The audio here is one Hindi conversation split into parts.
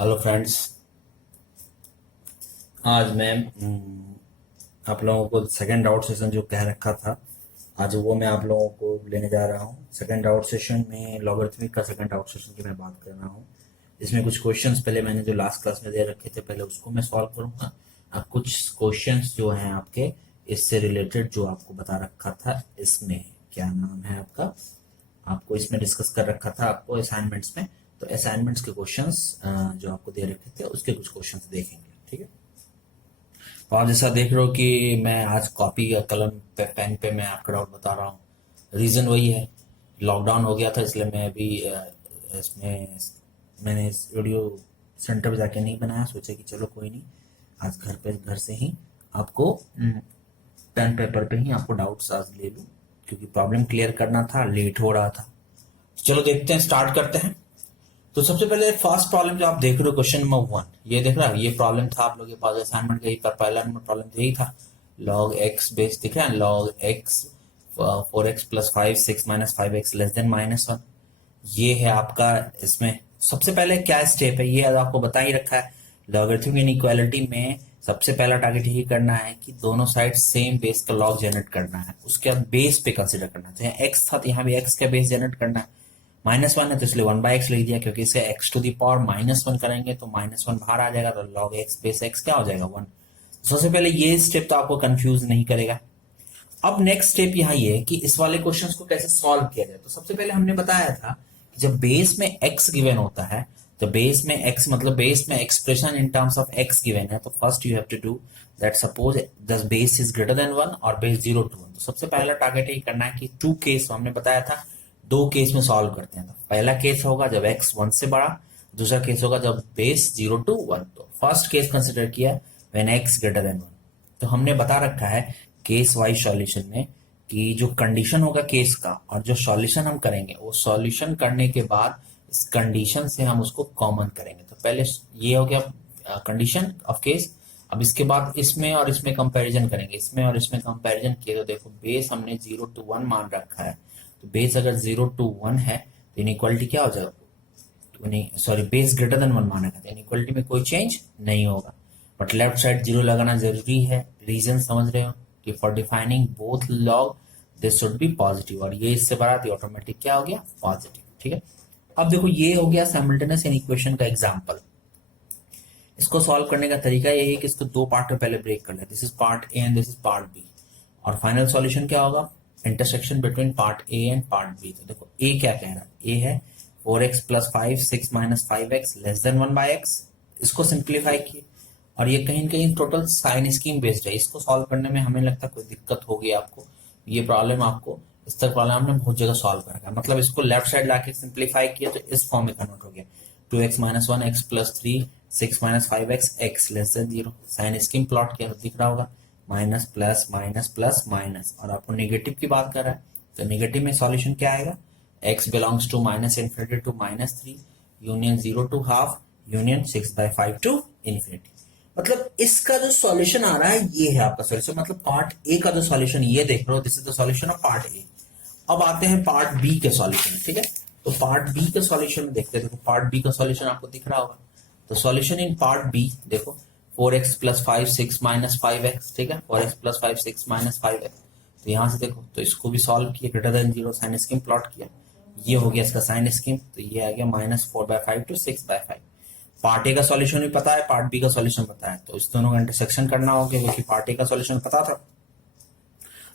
Hello friends. आज मैं आप लोगों को सेकंड आउट सेशन जो कह रखा था, आज वो मैं आप लोगों को लेने जा रहा हूँ। सेकंड आउट सेशन में लॉगरिथमिक का सेकंड आउट सेशन की मैं बात कर रहा हूँ। इसमें कुछ क्वेश्चंस पहले मैंने जो लास्ट क्लास में दे रखे थे, पहले उसको मैं सॉल्व करूंगा। अब कुछ क्वेश्चंस जो हैं आपके इससे रिलेटेड जो आपको बता रखा था, इसमें क्या नाम है आपका, आपको इसमें डिस्कस कर रखा था आपको असाइनमेंट्स में। तो असाइनमेंट्स के क्वेश्चंस जो आपको दे रखे थे उसके कुछ क्वेश्चंस देखेंगे, ठीक है। तो आप जैसा देख रहे हो कि मैं आज कॉपी या कलम पे पेन पे मैं आपका डाउट बता रहा हूँ। रीजन वही है, लॉकडाउन हो गया था, इसलिए मैं अभी इसमें मैंने इस वीडियो सेंटर पे जाके नहीं बनाया। सोचा कि चलो कोई नहीं, आज घर से ही आपको पेन पेपर पे ही आपको डाउट्स आज ले लूँ, क्योंकि प्रॉब्लम क्लियर करना था, लेट हो रहा था। चलो देखते हैं, स्टार्ट करते हैं। तो सबसे पहले फर्स्ट प्रॉब्लम जो आप देख रहे हो, क्वेश्चन नंबर 1, ये देख रहा है, ये प्रॉब्लम था आप लोगों के पास असाइनमेंट का ही पर पहला नंबर प्रॉब्लम तो यही था। लॉग एक्स बेस दिख रहा है, log x 4x plus 5 6 minus 5x less than -1। ये है आपका। इसमें सबसे पहले क्या स्टेप है, ये आज आपको बता ही रखा है। लॉगरिथमिक इनइक्वालिटी में सबसे पहला टारगेट यही करना है कि दोनों साइड सेम बेस का लॉग जनरेट करना है, उसके बाद बेस पे कंसिडर करना चाहिए। एक्स था तो यहाँ भी एक्स का बेस जनरेट करना है। -1 है तो इसलिए 1/x लिख दिया, क्योंकि इसे x टू दी पावर -1 करेंगे तो -1 बाहर आ जाएगा, तो log x बेस x क्या हो जाएगा 1। सबसे पहले ये स्टेप तो आपको कंफ्यूज नहीं करेगा। अब नेक्स्ट स्टेप यहाँ ये है कि इस वाले क्वेश्चंस को कैसे सॉल्व किया जाए। तो सबसे पहले हमने बताया था कि जब बेस में x गिवन होता है, तो बेस में x मतलब बेस में expression in terms of x given है, तो first you have to do that suppose the base is greater than 1 और बेस 0 to 1। तो सबसे पहला टारगेट यही करना है कि टू केस हमने बताया था, दो केस में सॉल्व करते हैं। तो पहला केस होगा जब x 1 से बड़ा, दूसरा केस होगा जब बेस 0 to 1। तो फर्स्ट केस कंसिडर किया व्हेन x ग्रेटर देन 1। तो हमने बता रखा है केस वाइज सॉल्यूशन में कि जो कंडीशन होगा केस का और जो सॉल्यूशन हम करेंगे, वो सॉल्यूशन करने के बाद इस कंडीशन से हम उसको कॉमन करेंगे। तो पहले ये हो गया कंडीशन ऑफ केस। अब इसके बाद इसमें और इसमें कंपैरिजन करेंगे, इसमें और इसमें कंपैरिजन किए तो देखो बेस हमने 0 to 1 मान रखा है, तो बेस अगर 0 to 1 है तो इनइक्वालिटी क्या हो जाएगा, सॉरी बेस ग्रेटर देन 1 माना है तो इनइक्वालिटी में कोई चेंज नहीं होगा। बट लेफ्ट साइड 0 लगाना जरूरी है, रीजन समझ रहे हो कि for defining both log this should be positive, और ये इससे बड़ा तो ऑटोमेटिक क्या हो गया, पॉजिटिव, ठीक है। अब देखो ये हो गया साइमल्टेनियस इक्वेशन का एग्जांपल। इसको सॉल्व करने का तरीका ये है कि इसको दो पार्ट में पहले ब्रेक कर ले, this is part A and this is part B, और फाइनल सॉल्यूशन क्या होगा, intersection between part A and part B. तो देखो ए क्या कह रहा है, ए है 4x plus 5 6 minus 5x less than 1/x। इसको सिंप्लीफाई किए, और ये कहीं ना कहीं टोटल साइन स्कीम बेस्ड है। इसको सॉल्व करने में हमें लगता है कोई दिक्कत होगी आपको, ये प्रॉब्लम आपको इस तक प्रॉब्लम हमने बहुत जगह सॉल्व कर रखा है। मतलब इसको लेफ्ट साइड लाके सिंप्लीफाई किया तो इस फॉर्म में कन्वर्ट हो गया, 2x minus 1 x plus 3 6 minus 5x x less than 0। Sign scheme plot किया तो दिख रहा होगा minus plus minus plus minus, और आपको नेगेटिव की बात कर रहा है तो नेगेटिव में सॉल्यूशन क्या आएगा, x belongs to minus infinity to -3 union 0 to half union 6/5 to infinity. मतलब इसका जो सॉल्यूशन आ रहा है ये है आपका सॉल्यूशन, मतलब पार्ट ए का जो सॉल्यूशन ये देख रहे हो, this is the solution of part A. अब आते हैं पार्ट बी के सॉल्यूशन, ठीक है। तो पार्ट बी के सॉल्यूशन में देखते हैं, देखो पार्ट बी का सॉल्यूशन आपको दिख रहा होगा। तो सॉल्यूशन इन पार्ट बी देखो 4x प्लस 5 6 माइनस 5x, ठीक है, 4x प्लस 5 6 माइनस 5x। तो यहां से देखो तो इसको भी सॉल्व किया, greater than 0 sign scheme plot किया, ये हो गया इसका साइन स्कीम, तो ये आ गया -4/5 टू 6/5। पार्ट ए का सॉल्यूशन भी पता है, पार्ट बी का सॉल्यूशन पता है, तो इस दोनों का इंटरसेक्शन करना होगा, क्योंकि पार्ट ए का सॉल्यूशन पता था,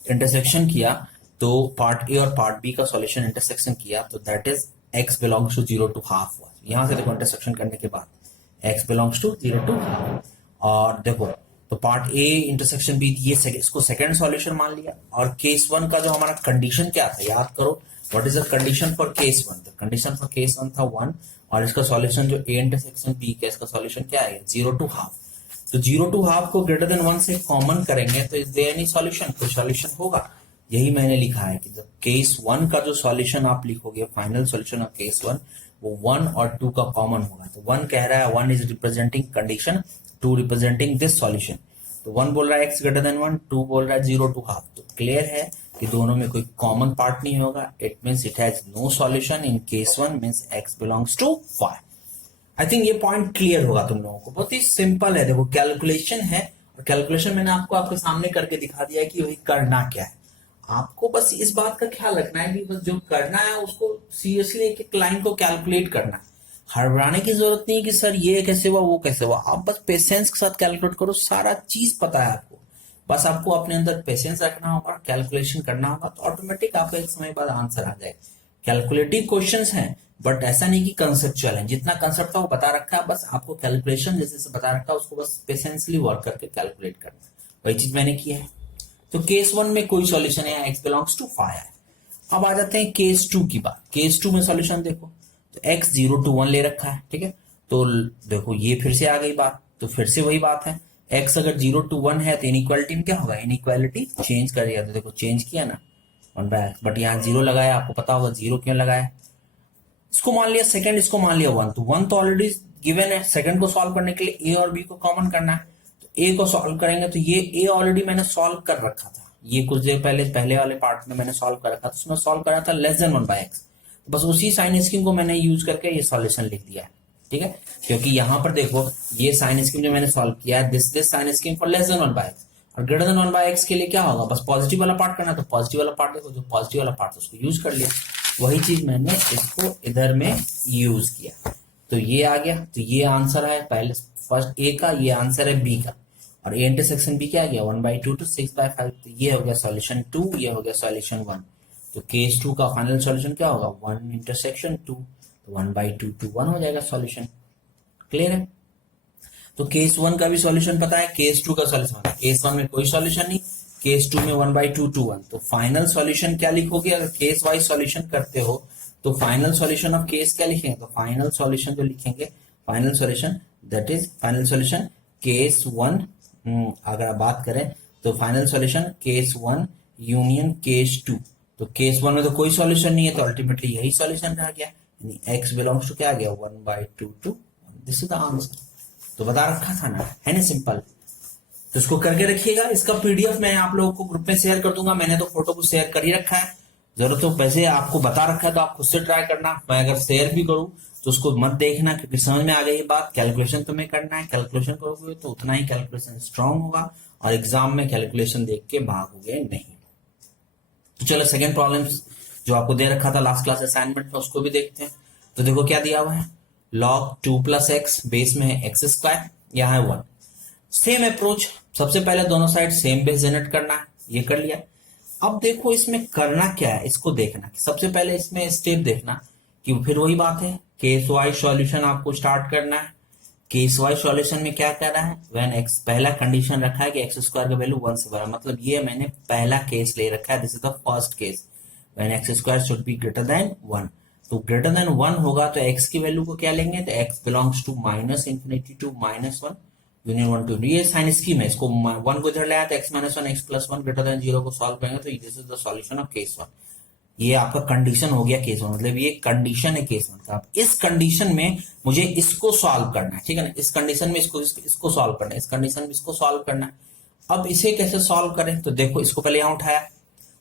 इंटरसेक्शन किया तो पार्ट ए और पार्ट बी का सॉल्यूशन इंटरसेक्शन किया तो that is x belongs to 0 to half हुआ। यहां से देखो इंटरसेक्शन करने के बाद x belongs to 0 to half, और देखो तो पार्ट ए इंटरसेक्शन बी, ये इसको सेकंड सॉल्यूशन मान लिया। और केस 1 का जो हमारा कंडीशन क्या था, याद करो, what is the condition for case 1, the condition for case 1 था 1, और इसका सॉल्यूशन जो ए इंटरसेक्शन बी का, इसका सॉल्यूशन क्या है 0 to हाफ। तो 0 to हाफ को ग्रेटर देन 1 से कॉमन करेंगे तो इज देयर एनी सॉल्यूशन, कोई सॉल्यूशन होगा। यही मैंने लिखा है कि जब केस 1 का जो सॉल्यूशन आप लिखोगे, फाइनल सॉल्यूशन ऑफ केस 1, वो 1 और 2 का कॉमन होगा। तो 1 कह रहा है 1 is representing condition, 2 representing this solution. तो 1 बोल रहा है x ग्रेटर देन 1, 2 बोल रहा है 0 to हाफ। तो क्लियर है कि दोनों में कोई कॉमन पार्ट नहीं होगा, it means it has no solution in case 1, means x belongs to 5। I think ये पॉइंट क्लियर होगा तुम लोगों को। बहुत ही सिंपल है, देखो कैलकुलेशन है, और कैलकुलेशन मैंने आपको आपके सामने करके दिखा दिया है कि वही करना क्या है। आपको बस इस बात का ख्याल रखना है कि बस जो करना है उसको सीरियसली एक एक लाइन को कैलकुलेट करना है। हड़बड़ाने की जरूरत नहीं कि सर ये कैसे हुआ वो कैसे हुआ, आप बस पेशेंस के साथ कैलकुलेट करो, सारा चीज पता है आपको। बस आपको अपने अंदर पेशेंस रखना होगा, कैलकुलेशन करना होगा, तो ऑटोमेटिक आपको एक समय बाद आंसर आ जाएगा। कैलकुलेटिव क्वेश्चंस हैं, बट ऐसा नहीं कि कंसेप्चुअल है। जितना कंसेप्ट था वो बता रखा है, बस आपको कैलकुलेशन जैसे से बता रखा है उसको बस पेशेंसली वर्क करके कैलकुलेट करना है। वही चीज मैंने किया है। तो केस 1 में कोई सॉल्यूशन है, x बिलोंग्स टू 5 है। अब आ जाते हैं केस 2 की बात। केस 2 में सॉल्यूशन देखो, तो x 0 to 1 ले रखा है, ठीक है। तो देखो ये फिर से आ गई बात, तो फिर से वही बात है, x अगर 0 to 1 है तो इनइक्वालिटी में क्या होगा, इनइक्वालिटी चेंज करेगा। तो देखो चेंज किया ना 1/x, बट यहाँ 0 लगाया, आपको पता होगा 0 क्यों लगाया। इसको मान लिया सेकंड, इसको मान लिया 1, तो 1 तो ऑलरेडी गिवन है। सेकंड को सॉल्व करने के लिए a और b को कॉमन करना है, तो a को सॉल्व करेंगे, तो ये a ऑलरेडी मैंने सॉल्व कर रखा था, ये कुछ देर पहले वाले पार्ट में मैंने सॉल्व कर रखा था, उसमें सॉल्व करा था लेस देन 1/x। बस उसी साइन स्कीम को मैंने यूज करके ये सॉल्यूशन लिख दिया है, ठीक है। क्योंकि यहाँ पर देखो ये साइन स्कीम जो मैंने सॉल्व किया है, this sign scheme for less than 1/x, और ग्रेटर देन 1/x के लिए क्या होगा, बस पॉजिटिव वाला पार्ट करना, तो पॉजिटिव वाला पार्ट देखो, जो पॉजिटिव वाला पार्ट उसको यूज कर लिया। वही चीज मैंने इसको इधर में यूज किया, तो ये आ गया। तो ये आंसर है पहले फर्स्ट ए का, ये आंसर है बी का, और ए इंटरसेक्शन बी क्या आ गया 1/2 to 6/5। तो ये हो गया सॉल्यूशन 2, ये हो गया सॉल्यूशन 1। तो केस 2 का फाइनल सॉल्यूशन क्या होगा, 1 इंटरसेक्शन 2, तो 1/2 to 1 हो जाएगा सॉल्यूशन। क्लियर है। तो केस 1 का भी सॉल्यूशन पता है, केस 2 का सॉल्यूशन पता है। केस 1 में कोई सॉल्यूशन नहीं, केस 2 में 1/2 to 1। तो फाइनल सॉल्यूशन क्या लिखोगे, अगर केस वाइज सॉल्यूशन करते हो तो फाइनल सॉल्यूशन ऑफ केस क्या लिखेंगे, तो फाइनल सॉल्यूशन जो लिखेंगे, final solution that is final solution case 1। अगर आप बात करें तो final solution case 1 union case 2। तो केस 1 में तो कोई सॉल्यूशन नहीं है, तो अल्टीमेटली यही सॉल्यूशन रह गया, यानी x बिलोंग्स टू क्या आ गया 1/2 to 1। This is the answer. तो बता रखा था ना, है ना, सिंपल। तो इसको करके रखिएगा। इसका पीडीएफ मैं आप लोगों को ग्रुप में शेयर कर दूंगा, मैंने तो फोटो को शेयर कर ही रखा है। जरूरत हो वैसे आपको बता रखा है तो आप खुद से ट्राई करना। मैं अगर शेयर भी करूं तो उसको मत देखना, क्योंकि समझ में आ गई बात, कैलकुलेशन तुम्हें करना है। कैलकुलेशन करोगे तो उतना ही कैलकुलेशन स्ट्रांग होगा, और एग्जाम में कैलकुलेशन देख के भागोगे नहीं। तो चलो सेकेंड प्रॉब्लम जो आपको दे रखा था लास्ट क्लास असाइनमेंट में, उसको भी देखते हैं। तो देखो क्या दिया हुआ है, log 2 + x, बेस में है x², यहाँ है 1। सेम अप्रोच, सबसे पहले दोनों साइड सेम बेस जनरेट करना है, ये कर लिया। अब देखो इसमें करना क्या है, इसको देखना। सबसे पहले इसमें स्टेप देखना कि फिर वही बात है, केस वाइज सॉल्यूशन आपको स्टार्ट करना है। केस वाइज सॉल्यूशन में क्या करना है, व्हेन x, पहला कंडीशन रखा है कि x² का वैल्यू 1 से बड़ा, मतलब ये मैंने पहला केस ले रखा है, this is the first case, when x² should be greater than 1। तो ग्रेटर देन 1 होगा तो x की वैल्यू को क्या लेंगे, तो x belongs to -∞ to -1 union 1 to। ये साइन स्कीम है, इसको 1 को इधर लाया तो x - 1 x + 1 ग्रेटर देन 0 को सॉल्व करेंगे, तो this is the solution of case 1। ये आपका कंडीशन हो गया केस 1, मतलब ये कंडीशन है केस 1 का। इस कंडीशन में मुझे इसको सॉल्व करना है, ठीक है ना। इस कंडीशन में इसको सॉल्व करना है, इस कंडीशन में इसको सॉल्व करना है। अब इसे कैसे सॉल्व करें, तो देखो इसको पहले यहां उठाया।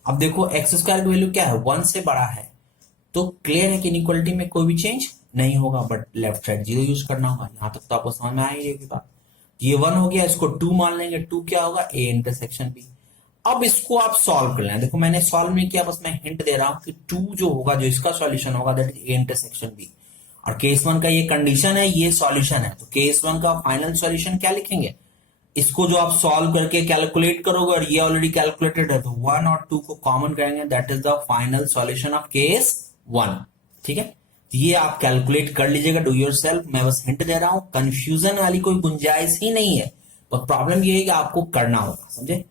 अब देखो x² की वैल्यू क्या है, 1 से बड़ा है, तो क्लियर है कि इनइक्वालिटी में कोई भी चेंज नहीं होगा, बट लेफ्ट साइड 0 यूज करना होगा। यहां तक तो आपको समझ में आ ही रहेगी बात। ये 1 हो गया, इसको 2 मान लेंगे, 2 क्या होगा, a इंटरसेक्शन b। अब इसको आप सॉल्व कर लेना। देखो मैंने सॉल्व नहीं किया, बस मैं हिंट दे रहा हूं कि 2 जो होगा, जो इसका सॉल्यूशन होगा, that is a intersection b। और केस 1 का ये कंडीशन है, ये सॉल्यूशन है, तो केस 1 का फाइनल सॉल्यूशन क्या लिखेंगे, इसको जो आप सॉल्व करके कैलकुलेट करोगे, और ये ऑलरेडी कैलकुलेटेड है, तो 1 और 2 को कॉमन करेंगे, that is the final solution of case 1। ठीक है, तो ये आप कैलकुलेट कर लीजिएगा, डू योरसेल्फ। मैं बस हिंट दे रहा हूं, कंफ्यूजन वाली कोई गुंजाइश ही नहीं है, पर प्रॉब्लम ये है कि आपको करना होगा, समझे।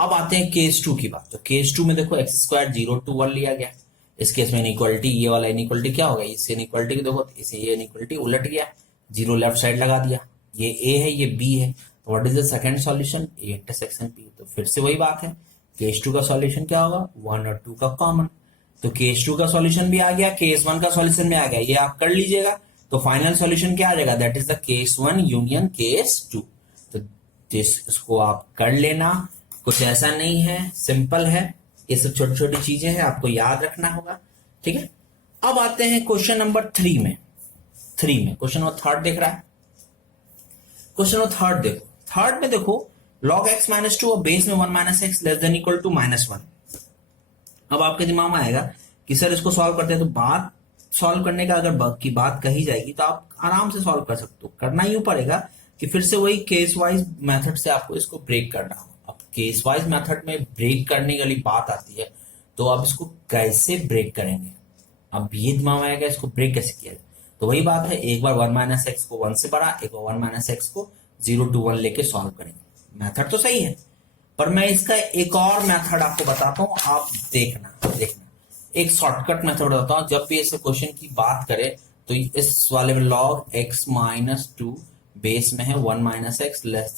अब आते हैं केस 2 की बात। तो केस 2 में देखो x² 0 to 1 लिया गया। इस केस में इनइक्वालिटी, ये वाला इनइक्वालिटी क्या होगा, इससे इनइक्वालिटी देखो, इसे ये इनइक्वालिटी उलट गया, 0 लेफ्ट साइड लगा दिया, ये a है ये b है। तो what is the second solution, a intersection b। तो फिर से वही बात है, केस 2 का सॉल्यूशन क्या होगा, 1 और 2 का कॉमन। तो केस 2 का सॉल्यूशन भी आ गया, केस 1 का सॉल्यूशन भी आ गया, ये आप कर लीजिएगा। तो फाइनल सॉल्यूशन क्या आ जाएगा, that is the case 1 union case 2। तो इसको आप कर लेना, कुछ ऐसा नहीं है, सिंपल है। ये सब छोटी छोटी चीजें हैं, आपको याद रखना होगा, ठीक है। अब आते हैं क्वेश्चन नंबर 3 में। 3 में। क्वेश्चन नंबर थर्ड देख रहा है, क्वेश्चन नंबर थर्ड देखो, थर्ड में देखो log x माइनस 2 और बेस में 1 minus x less than equal to -1। अब आपके दिमाग में आएगा कि सर इसको सॉल्व करते हैं, तो बात सॉल्व करने का अगर की बात कही जाएगी तो आप आराम से सॉल्व कर सकते हो। करना यूं पड़ेगा कि फिर से वही केस वाइज मेथड से आपको इसको ब्रेक करना हो। अब केस वाइज मेथड में ब्रेक करने वाली बात आती है, तो आप इसको कैसे ब्रेक करेंगे, अब ये दिमाग में आएगा इसको ब्रेक कैसे किया जाए। तो वही बात है, एक बार 1 माइनस एक्स को 1 से बढ़ा, एक बार 1 माइनस एक्स को 0 to 1 लेके सॉल्व करेंगे। मेथड तो सही है, पर मैं इसका एक और मेथड आपको बताता हूं, आप देखना एक शॉर्टकट मेथड बताता हूं। जब भी ऐसे क्वेश्चन की बात करें तो इस वाले में log x माइनस 2 बेस में है 1 minus x less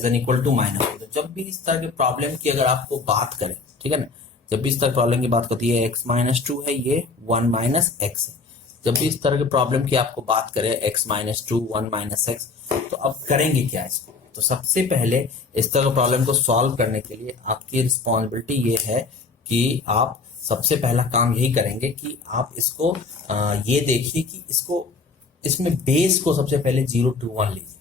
than equal to -1। तो जब भी इस तरह के प्रॉब्लम की अगर आपको बात करें, ठीक है ना, जब भी इस तरह प्रॉब्लम की बात करती है, x माइनस 2 है, ये 1 माइनस एक्स है, जब भी इस तरह के प्रॉब्लम की आपको बात करें x माइनस 2 1 माइनस एक्स, तो अब करेंगे क्या इसको। तो सबसे पहले इस तरह के प्रॉब्लम को सॉल्व करने के लिए आपकी रिस्पॉन्सिबिलिटी ये है कि आप सबसे पहला काम यही करेंगे कि आप इसको ये देखिए कि इसमें बेस को सबसे पहले 0 to 1 लीजिए।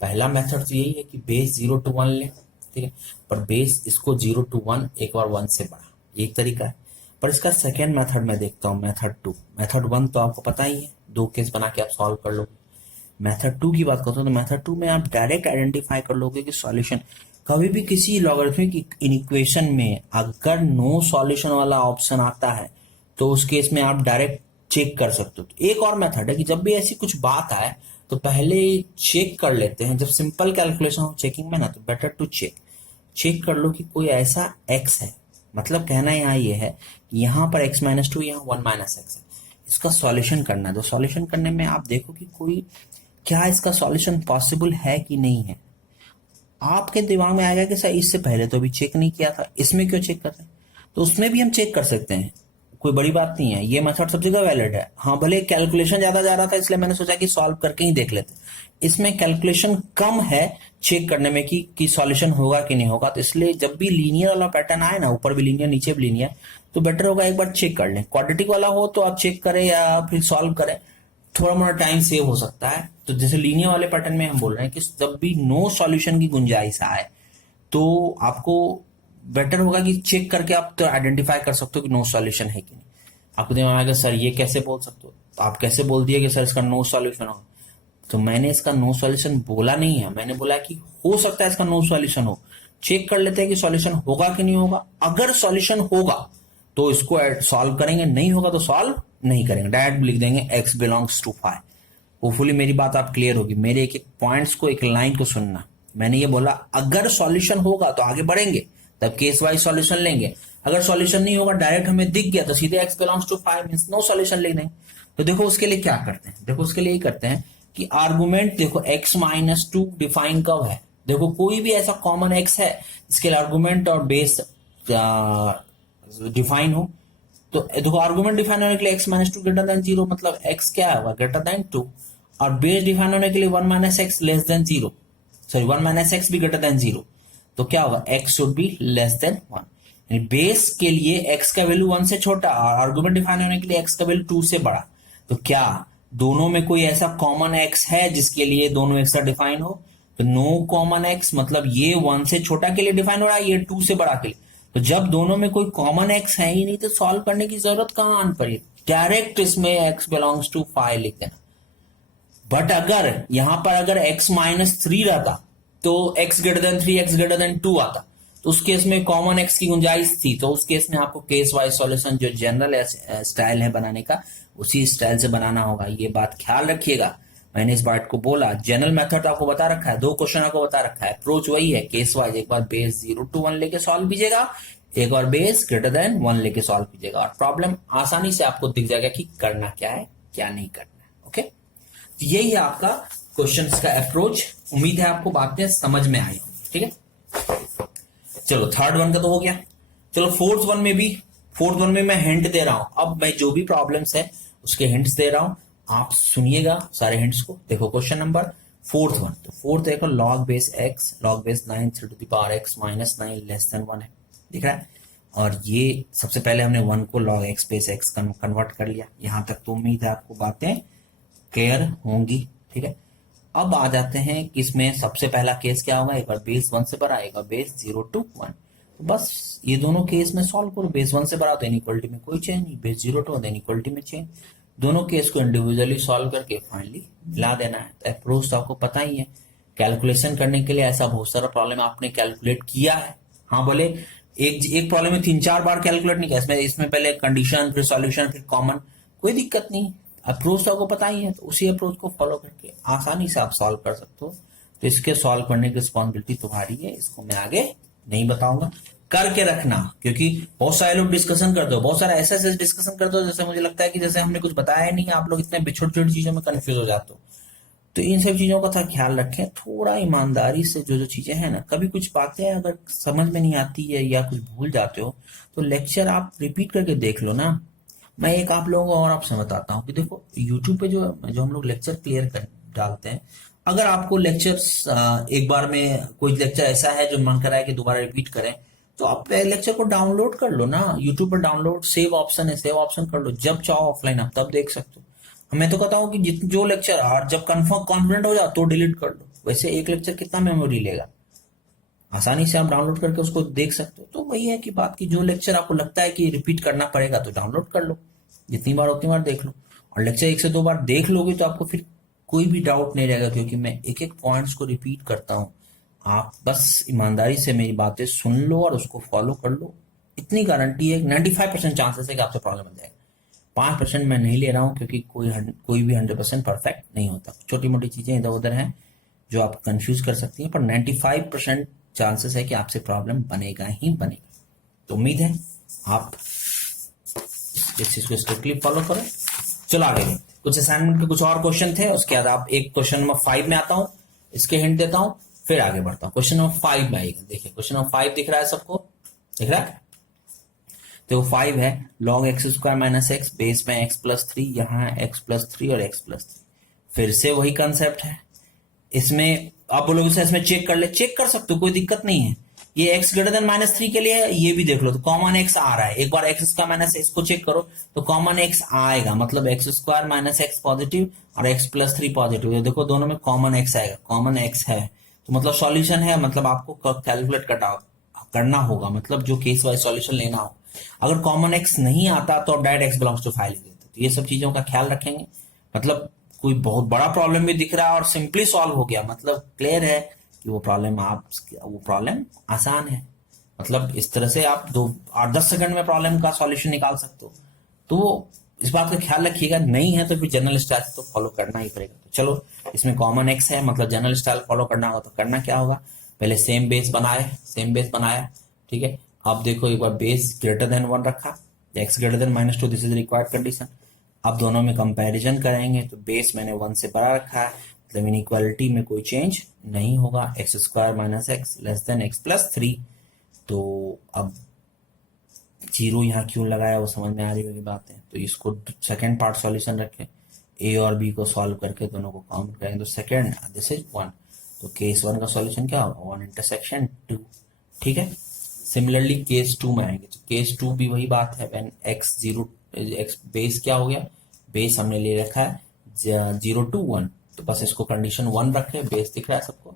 पहला मेथड तो यही है कि बेस 0 to 1 ले, ठीक है, पर बेस इसको 0 to 1 एक बार 1 से बढ़ा, एक तरीका है। पर इसका सेकेंड मेथड मैं देखता हूँ, मेथड 2। मेथड 1 तो आपको पता ही है, 2 केस बना के आप सॉल्व कर लोगे। मेथड 2 की बात करता हूँ तो मेथड 2 में आप डायरेक्ट आइडेंटिफाई कर लोगे कि सॉल्यूशन, कभी भी किसी लॉगरिथमिक इक्वेशन में अगर नो सॉल्यूशन वाला ऑप्शन आता है तो उस केस में आप डायरेक्ट चेक कर सकते हो। तो एक और मेथड है कि जब भी ऐसी कुछ बात आए तो पहले चेक कर लेते हैं, जब सिंपल कैलकुलेशन हो चेकिंग में ना, तो बेटर टू चेक कर लो कि कोई ऐसा x है, मतलब कहना यहाँ ये है कि यहाँ पर x माइनस 2, यहाँ 1 माइनस एक्स है, इसका सॉल्यूशन करना है। तो सॉल्यूशन करने में आप देखो कि कोई क्या इसका सॉल्यूशन पॉसिबल है कि नहीं है। आपके दिमाग में आएगा कि सर इससे पहले तो अभी चेक नहीं किया था, इसमें क्यों चेक कर रहे हैं, तो उसमें भी हम चेक कर सकते हैं, कोई बड़ी बात नहीं है, ये मेथड सब जगह वैलिड है। हाँ, भले कैलकुलेशन ज्यादा जा रहा था इसलिए मैंने सोचा कि सॉल्व करके ही देख लेते, इसमें कैलकुलेशन कम है चेक करने में कि सॉल्यूशन होगा कि नहीं होगा। तो इसलिए जब भी लीनियर वाला पैटर्न आए ना, ऊपर भी लीनियर नीचे भी लीनियर, तो बेटर होगा एक बार चेक कर लें। क्वाड्रेटिक वाला हो तो आप चेक करें या फिर सॉल्व करें, थोड़ा मोड़ा टाइम सेव हो सकता है। तो जैसे लीनियर वाले पैटर्न में हम बोल रहे हैं कि जब भी नो सॉल्यूशन की गुंजाइश आए तो आपको बेटर होगा कि चेक करके आप तो आइडेंटिफाई कर सकते हो कि नो सॉल्यूशन है कि नहीं। आपको दिमाग में आएगा सर ये कैसे बोल सकते हो, तो आप कैसे बोल दिए कि सर इसका नो सॉल्यूशन हो। तो मैंने इसका नो सॉल्यूशन बोला नहीं है, मैंने बोला कि हो सकता है इसका नो सॉल्यूशन हो, चेक कर लेते हैं कि सॉल्यूशन होगा कि नहीं होगा। अगर सॉल्यूशन होगा तो इसको सॉल्व करेंगे, नहीं होगा तो सॉल्व नहीं करेंगे, डायरेक्ट लिख देंगे x बिलोंग्स टू 5। होपफुली मेरी बात आप क्लियर होगी। मेरे एक एक पॉइंट्स को, एक लाइन को सुनना। मैंने ये बोला अगर सॉल्यूशन होगा तो आगे बढ़ेंगे, तब केस वाइज सॉल्यूशन लेंगे। अगर सॉल्यूशन नहीं होगा, डायरेक्ट हमें दिख गया तो सीधे x belongs to 5 means no solution लिख देंगे। तो देखो उसके लिए क्या करते हैं, देखो उसके लिए ये करते हैं कि आर्गुमेंट देखो x माइनस 2 डिफाइन कब है, देखो कोई भी ऐसा कॉमन x है जिसके लिए आर्गुमेंट और बेस डिफाइन हो। तो देखो आर्गुमेंट डिफाइन होने के लिए x माइनस 2 ग्रेटर देन 0, मतलब x क्या होगा ग्रेटर देन 2, और बेस डिफाइन होने के लिए 1 minus x less than 0, sorry 1 minus x भी ग्रेटर देन 0, तो क्या होगा x should be less than 1। यानी बेस के लिए x का वैल्यू 1 से छोटा और आर्गुमेंट डिफाइन होने के लिए x का वैल्यू 2 से बड़ा। तो क्या दोनों में कोई ऐसा कॉमन x है जिसके लिए दोनों एक साथ डिफाइन हो? तो नो कॉमन x, मतलब ये 1 से छोटा के लिए डिफाइन हो रहा है, ये 2 से बड़ा के लिए। तो जब दोनों में कोई कॉमन x है ही नहीं तो सॉल्व करने की जरूरत कहां आन पड़ी, डायरेक्ट इसमें x बिलोंग्स टू 5 लिख देना। बट अगर यहां पर अगर x माइनस 3 रहता तो x greater than 3 x greater than 2 आता, तो उस केस में कॉमन x की गुंजाइश थी। तो उस केस में आपको केस वाइज सॉल्यूशन जो जनरल स्टाइल है बनाने का, उसी स्टाइल से बनाना होगा। ये बात ख्याल रखिएगा, मैंने इस बात को बोला। जनरल मेथड आपको बता रखा है, 2 क्वेश्चन आपको बता रखा है, अप्रोच वही है केस वाइज। एक बार बेस 0 to 1 लेके सॉल्व कीजिएगा, एक बार बेस ग्रेटर देन 1 लेके सॉल्व कीजिएगा, और प्रॉब्लम आसानी से आपको दिख जाएगा कि करना क्या है क्या नहीं करना है। ओके, तो यही है आपका क्वेश्चंस का अप्रोच। उम्मीद है आपको बातें समझ में आई होंगी। ठीक है, चलो थर्ड वन का तो हो गया। चलो फोर्थ वन में मैं हिंट दे रहा हूं। अब मैं जो भी प्रॉब्लम्स है उसके हिंट्स दे रहा हूं, आप सुनिएगा सारे हिंट्स को। देखो क्वेश्चन नंबर फोर्थ वन, तो फोर्थ देखो log base x log base 9 3 to the power x minus 9 less than 1 है, दिख रहा है। और ये सबसे पहले हमने 1 को log x base x convert कर लिया। यहां तक तो उम्मीद है आपको बातें क्लियर होंगी। ठीक है, अब आ जाते हैं कि इसमें सबसे पहला केस क्या होगा, एक बार बेस 1 से बड़ा, एक बार बेस 0 to 1। तो बस ये दोनों केस में सॉल्व करो। बेस 1 से बड़ा तो इनइक्वालिटी में कोई चेंज नहीं, बेस 0 to इनइक्वालिटी में चेंज। दोनों केस को इंडिविजुअली सॉल्व करके फाइनली मिला देना है। तो अप्रोच तो आपको पता ही है, कैलकुलेशन करने के लिए ऐसा बहुत सारा प्रॉब्लम आपने कैलकुलेट किया है। हाँ बोले, एक प्रॉब्लम में 3-4 बार कैलकुलेट नहीं किया, इसमें पहले कंडीशन, फिर सॉल्यूशन, फिर कॉमन, कोई दिक्कत नहीं। अप्रोच तो आपको पता ही है, तो उसी अप्रोच को फॉलो करके आसानी से आप सॉल्व कर सकते हो। तो इसके सॉल्व करने की रिस्पॉन्सिबिलिटी तुम्हारी है, इसको मैं आगे नहीं बताऊंगा, करके रखना। क्योंकि बहुत सारे लोग डिस्कशन करते हो, बहुत सारा ऐसे डिस्कशन करते हो जैसे मुझे लगता है कि जैसे हमने कुछ बताया नहीं है, आप लोग इतने छोटी छोटी चीजों में कंफ्यूज हो जाते हो। तो इन सब चीजों का थोड़ा ख्याल रखें, थोड़ा ईमानदारी से जो जो चीजें हैं ना, कभी कुछ बातें अगर समझ में नहीं आती है या कुछ भूल जाते हो तो लेक्चर आप रिपीट करके देख लो ना। मैं एक आप लोगों को और आपसे बताता हूँ कि देखो यूट्यूब पे जो जो हम लोग लेक्चर क्लियर कर डालते हैं, अगर आपको लेक्चर्स एक बार में कोई लेक्चर ऐसा है जो मन कर रहा है कि दोबारा रिपीट करें, तो आप लेक्चर को डाउनलोड कर लो ना, यूट्यूब पर डाउनलोड सेव ऑप्शन है, सेव ऑप्शन कर लो, जब चाहो ऑफलाइन आप तब देख सकते हो। मैं तो कहता हूँ कि जो लेक्चर और जब कंफर्म कॉन्फिडेंट हो जाओ तो डिलीट कर लो। वैसे एक लेक्चर कितना मेमोरी लेगा, आसानी से आप डाउनलोड करके उसको देख सकते हो। तो वही है कि बात की जो लेक्चर आपको लगता है कि रिपीट करना पड़ेगा तो डाउनलोड कर लो, जितनी बार उतनी बार देख लो। और लेक्चर 1 से 2 बार देख लोगे तो आपको फिर कोई भी डाउट नहीं रहेगा, क्योंकि मैं एक एक पॉइंट्स को रिपीट करता हूँ। आप बस ईमानदारी से मेरी बातें सुन लो और उसको फॉलो कर लो, इतनी गारंटी है। 95% चांसेस है कि आपसे प्रॉब्लम बन जाएगा। 5% मैं नहीं ले रहा हूँ, क्योंकि कोई भी 100% परफेक्ट नहीं होता। छोटी मोटी चीजें इधर उधर हैं जो आप कंफ्यूज कर सकती हैं, पर 95% चांसेस है कि आपसे प्रॉब्लम बनेगा ही बनेगा। तो उम्मीद है आप इस चीज को स्ट्रिक्टली फॉलो करो। चलो आगे कुछ असाइनमेंट के कुछ और क्वेश्चन थे, उसके बाद आप एक क्वेश्चन नंबर 5 में आता हूं, इसके हिंट देता हूं, फिर आगे बढ़ता हूं। क्वेश्चन नंबर 5 में आएगा, देखिए क्वेश्चन नंबर 5 दिख रहा है सबको, दिख रहा है? तो 5 है log x square minus x, base में x प्लस 3, यहाँ x प्लस 3 और x प्लस 3। फिर से वही कंसेप्ट है, इसमें आप बोलोगे इसमें चेक कर ले, चेक कर सकते हो, कोई दिक्कत नहीं है। ये x ग्रेटर देन माइनस 3 के लिए है, ये भी देख लो, तो कॉमन x आ रहा है। एक बार x स्क्वायर माइनस एक्स को चेक करो तो कॉमन x आएगा, मतलब x square minus x positive और x प्लस 3 पॉजिटिव। तो देखो दोनों में कॉमन x आएगा, कॉमन x है तो मतलब सॉल्यूशन है, मतलब आपको कैलकुलेट करना होगा, मतलब जो केस वाइज सॉल्यूशन लेना हो। अगर कॉमन x नहीं आता तो डायरेक्ट x बिलोंग्स टू 5 लिख देते। तो ये सब चीजों का ख्याल रखेंगे, मतलब कोई बहुत बड़ा प्रॉब्लम भी दिख रहा है और सिंपली सॉल्व हो गया, मतलब क्लियर है कि वो प्रॉब्लम आसान है। मतलब इस तरह से आप 2-8-10 सेकंड में प्रॉब्लम का सॉल्यूशन निकाल सकते हो। तो इस बात का ख्याल रखिएगा, नहीं है तो फिर जनरल स्टाइल तो फॉलो करना ही पड़ेगा। तो चलो, इसमें कॉमन एक्स है, मतलब जनरल स्टाइल फॉलो करना होगा। तो करना क्या होगा, पहले सेम बेस बनाया, ठीक है। अब देखो एक बार बेस ग्रेटर देन 1 रखा, x greater than minus 2, this is required condition. अब दोनों में कंपैरिजन करेंगे तो बेस मैंने 1 से बड़ा रखा है, मतलब इनइक्वालिटी में कोई चेंज नहीं होगा। X square minus x less then x plus 3। तो अब 0 यहाँ क्यों लगाया वो समझ में आ रही होगी बात है। तो इसको सेकेंड पार्ट सॉल्यूशन रखें, ए और बी को सॉल्व करके दोनों को काउंट करेंगे तो सेकेंड, दिस इज 1। तो केस 1 का सॉल्यूशन क्या होगा, 1 इंटरसेक्शन 2, ठीक है। सिमिलरली केस 2 में आएंगे तो केस 2 भी वही बात है, व्हेन एक्स बेस क्या हो गया, बेस हमने ले रखा है 0 to 1, तो बस इसको कंडीशन 1 रखे, बेस दिख रहा है सबको,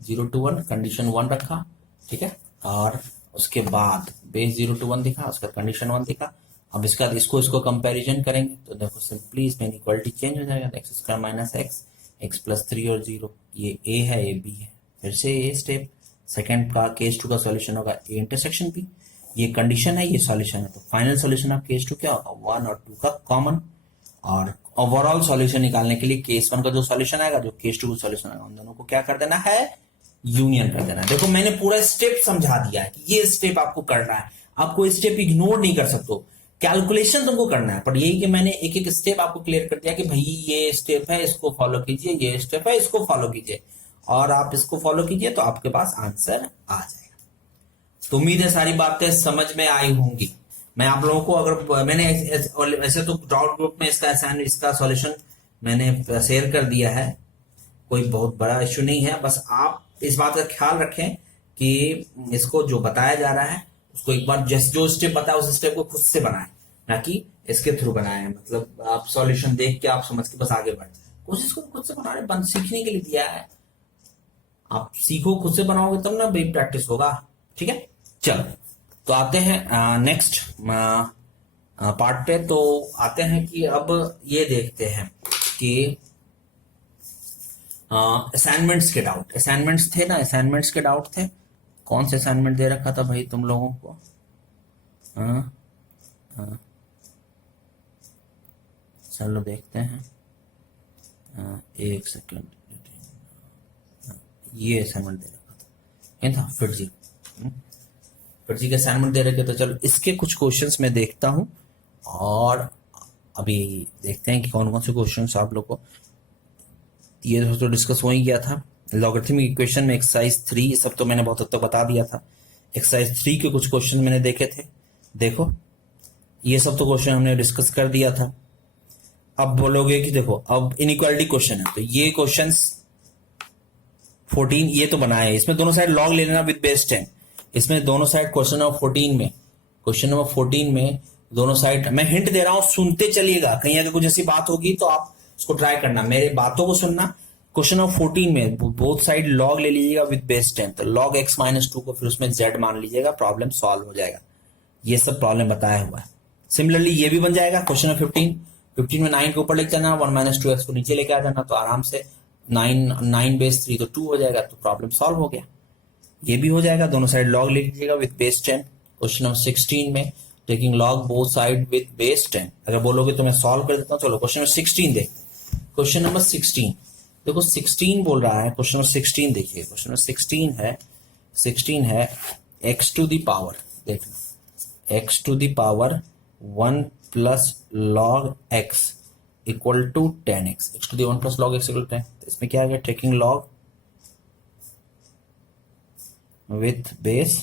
0 to 1 कंडीशन 1 रखा, ठीक है। और उसके बाद बेस 0 to 1 दिखा, उसका कंडीशन 1 दिखा। अब इसका इसको कंपैरिजन करेंगे तो देखो सिंपली इसमें इक्वालिटी चेंज हो जाएगा, x square minus x, x plus 3 और 0, ये ए है ये बी है। फिर से ये स्टेप, सेकेंड का केस 2 का सॉल्यूशन होगा ए इंटरसेक्शन बी, ये कंडीशन है ये सॉल्यूशन है। तो फाइनल सॉल्यूशन ऑफ केस 2 क्या होगा, 1 और 2 का कॉमन। और ओवरऑल सॉल्यूशन निकालने के लिए केस 1 का जो सॉल्यूशन आएगा, जो केस 2 का सॉल्यूशन आएगा, उन दोनों को क्या कर देना है, यूनियन कर देना है। देखो मैंने पूरा स्टेप समझा दिया है कि ये स्टेप आपको करना है, आपको स्टेप इग्नोर नहीं कर सकते। कैलकुलेशन तुमको करना है, पर यही कि मैंने एक एक स्टेप आपको क्लियर कर दिया कि भाई ये स्टेप है इसको फॉलो कीजिए, ये स्टेप है इसको फॉलो कीजिए, और आप इसको फॉलो कीजिए तो आपके पास आंसर आ जाएगा। तो उम्मीद है सारी बातें समझ में आई होंगी। मैं आप लोगों को अगर मैंने ऐसे तो डाउट ग्रुप में इसका सॉल्यूशन मैंने शेयर कर दिया है, कोई बहुत बड़ा इश्यू नहीं है। बस आप इस बात का ख्याल रखें कि इसको जो बताया जा रहा है उसको एक बार जो स्टेप बताया उस स्टेप को खुद से बनाएं, ना कि इसके थ्रू बनाएं। मतलब आप सॉल्यूशन देख के आप समझ के बस आगे बढ़ जाए। कोशिश करो खुद से बनाने, बंद सीखने के लिए दिया है, आप सीखो, खुद से बनाओगे तब ना भाई प्रैक्टिस होगा। ठीक है, चलो तो आते हैं नेक्स्ट पार्ट पे। तो आते हैं कि अब ये देखते हैं कि असाइनमेंट्स के डाउट, असाइनमेंट्स थे ना, असाइनमेंट्स के डाउट थे। कौन से असाइनमेंट दे रखा था भाई तुम लोगों को? हाँ हाँ, चलो देखते हैं। एक सेकंड, ये असाइनमेंट दे रखा था, ये था फिटजी, फिटजी के असाइनमेंट दे रखे। तो चलो इसके कुछ क्वेश्चंस मैं देखता हूं और अभी देखते हैं कि कौन कौन से क्वेश्चंस आप लोग को, ये तो डिस्कस हो ही गया था। लॉगरिथमिक इक्वेशन में एक्सरसाइज 3 सब तो मैंने बहुत हद तक बता दिया था। एक्सरसाइज 3 के कुछ क्वेश्चन मैंने देखे थे, देखो ये सब तो क्वेश्चन हमने डिस्कस कर दिया था। अब बोलोगे कि देखो अब इनइक्वालिटी क्वेश्चन है, तो ये क्वेश्चंस 14 ये तो बनाए, इसमें दोनों साइड लॉग ले लेना विद बेस 10। इसमें दोनों साइड क्वेश्चन नंबर 14 में दोनों साइड मैं हिंट दे रहा हूं, सुनते चलिएगा, कहीं अगर कुछ ऐसी बात होगी तो आप उसको ट्राई करना, मेरे बातों को सुनना। क्वेश्चन नंबर 14 में बोथ साइड लॉग ले लीजिएगा विद बेस 10, तो लॉग x माइनस 2 को फिर उसमें z मान लीजिएगा, प्रॉब्लम सॉल्व हो जाएगा। ये सब प्रॉब्लम बताया हुआ है। सिमिलरली ये भी बन जाएगा क्वेश्चन नंबर 15 में 9 के ऊपर लेके जाना, 1 माइनस 2x को नीचे लेके आ जाना, तो आराम से 9 बेस 3 तो 2 हो जाएगा, तो प्रॉब्लम सॉल्व हो गया। ये भी हो जाएगा, दोनों साइड लॉग ले लीजिएगा विद बेस 10। क्वेश्चन नंबर 16 में taking log both side with base 10, अगर बोलोगे तो मैं सॉल्व कर देता हूँ। चलो क्वेश्चन नंबर 16 देख, क्वेश्चन नंबर 16 देखो, 16 बोल रहा है, क्वेश्चन नंबर 16 देखिए, क्वेश्चन नंबर 16 है x टू द पावर, देखना x to the power 1 plus log x equal to 10x, x to the 1 plus log x equal to 10। तो इसमें क्या आ गया, टेकिंग लॉग विथ बेस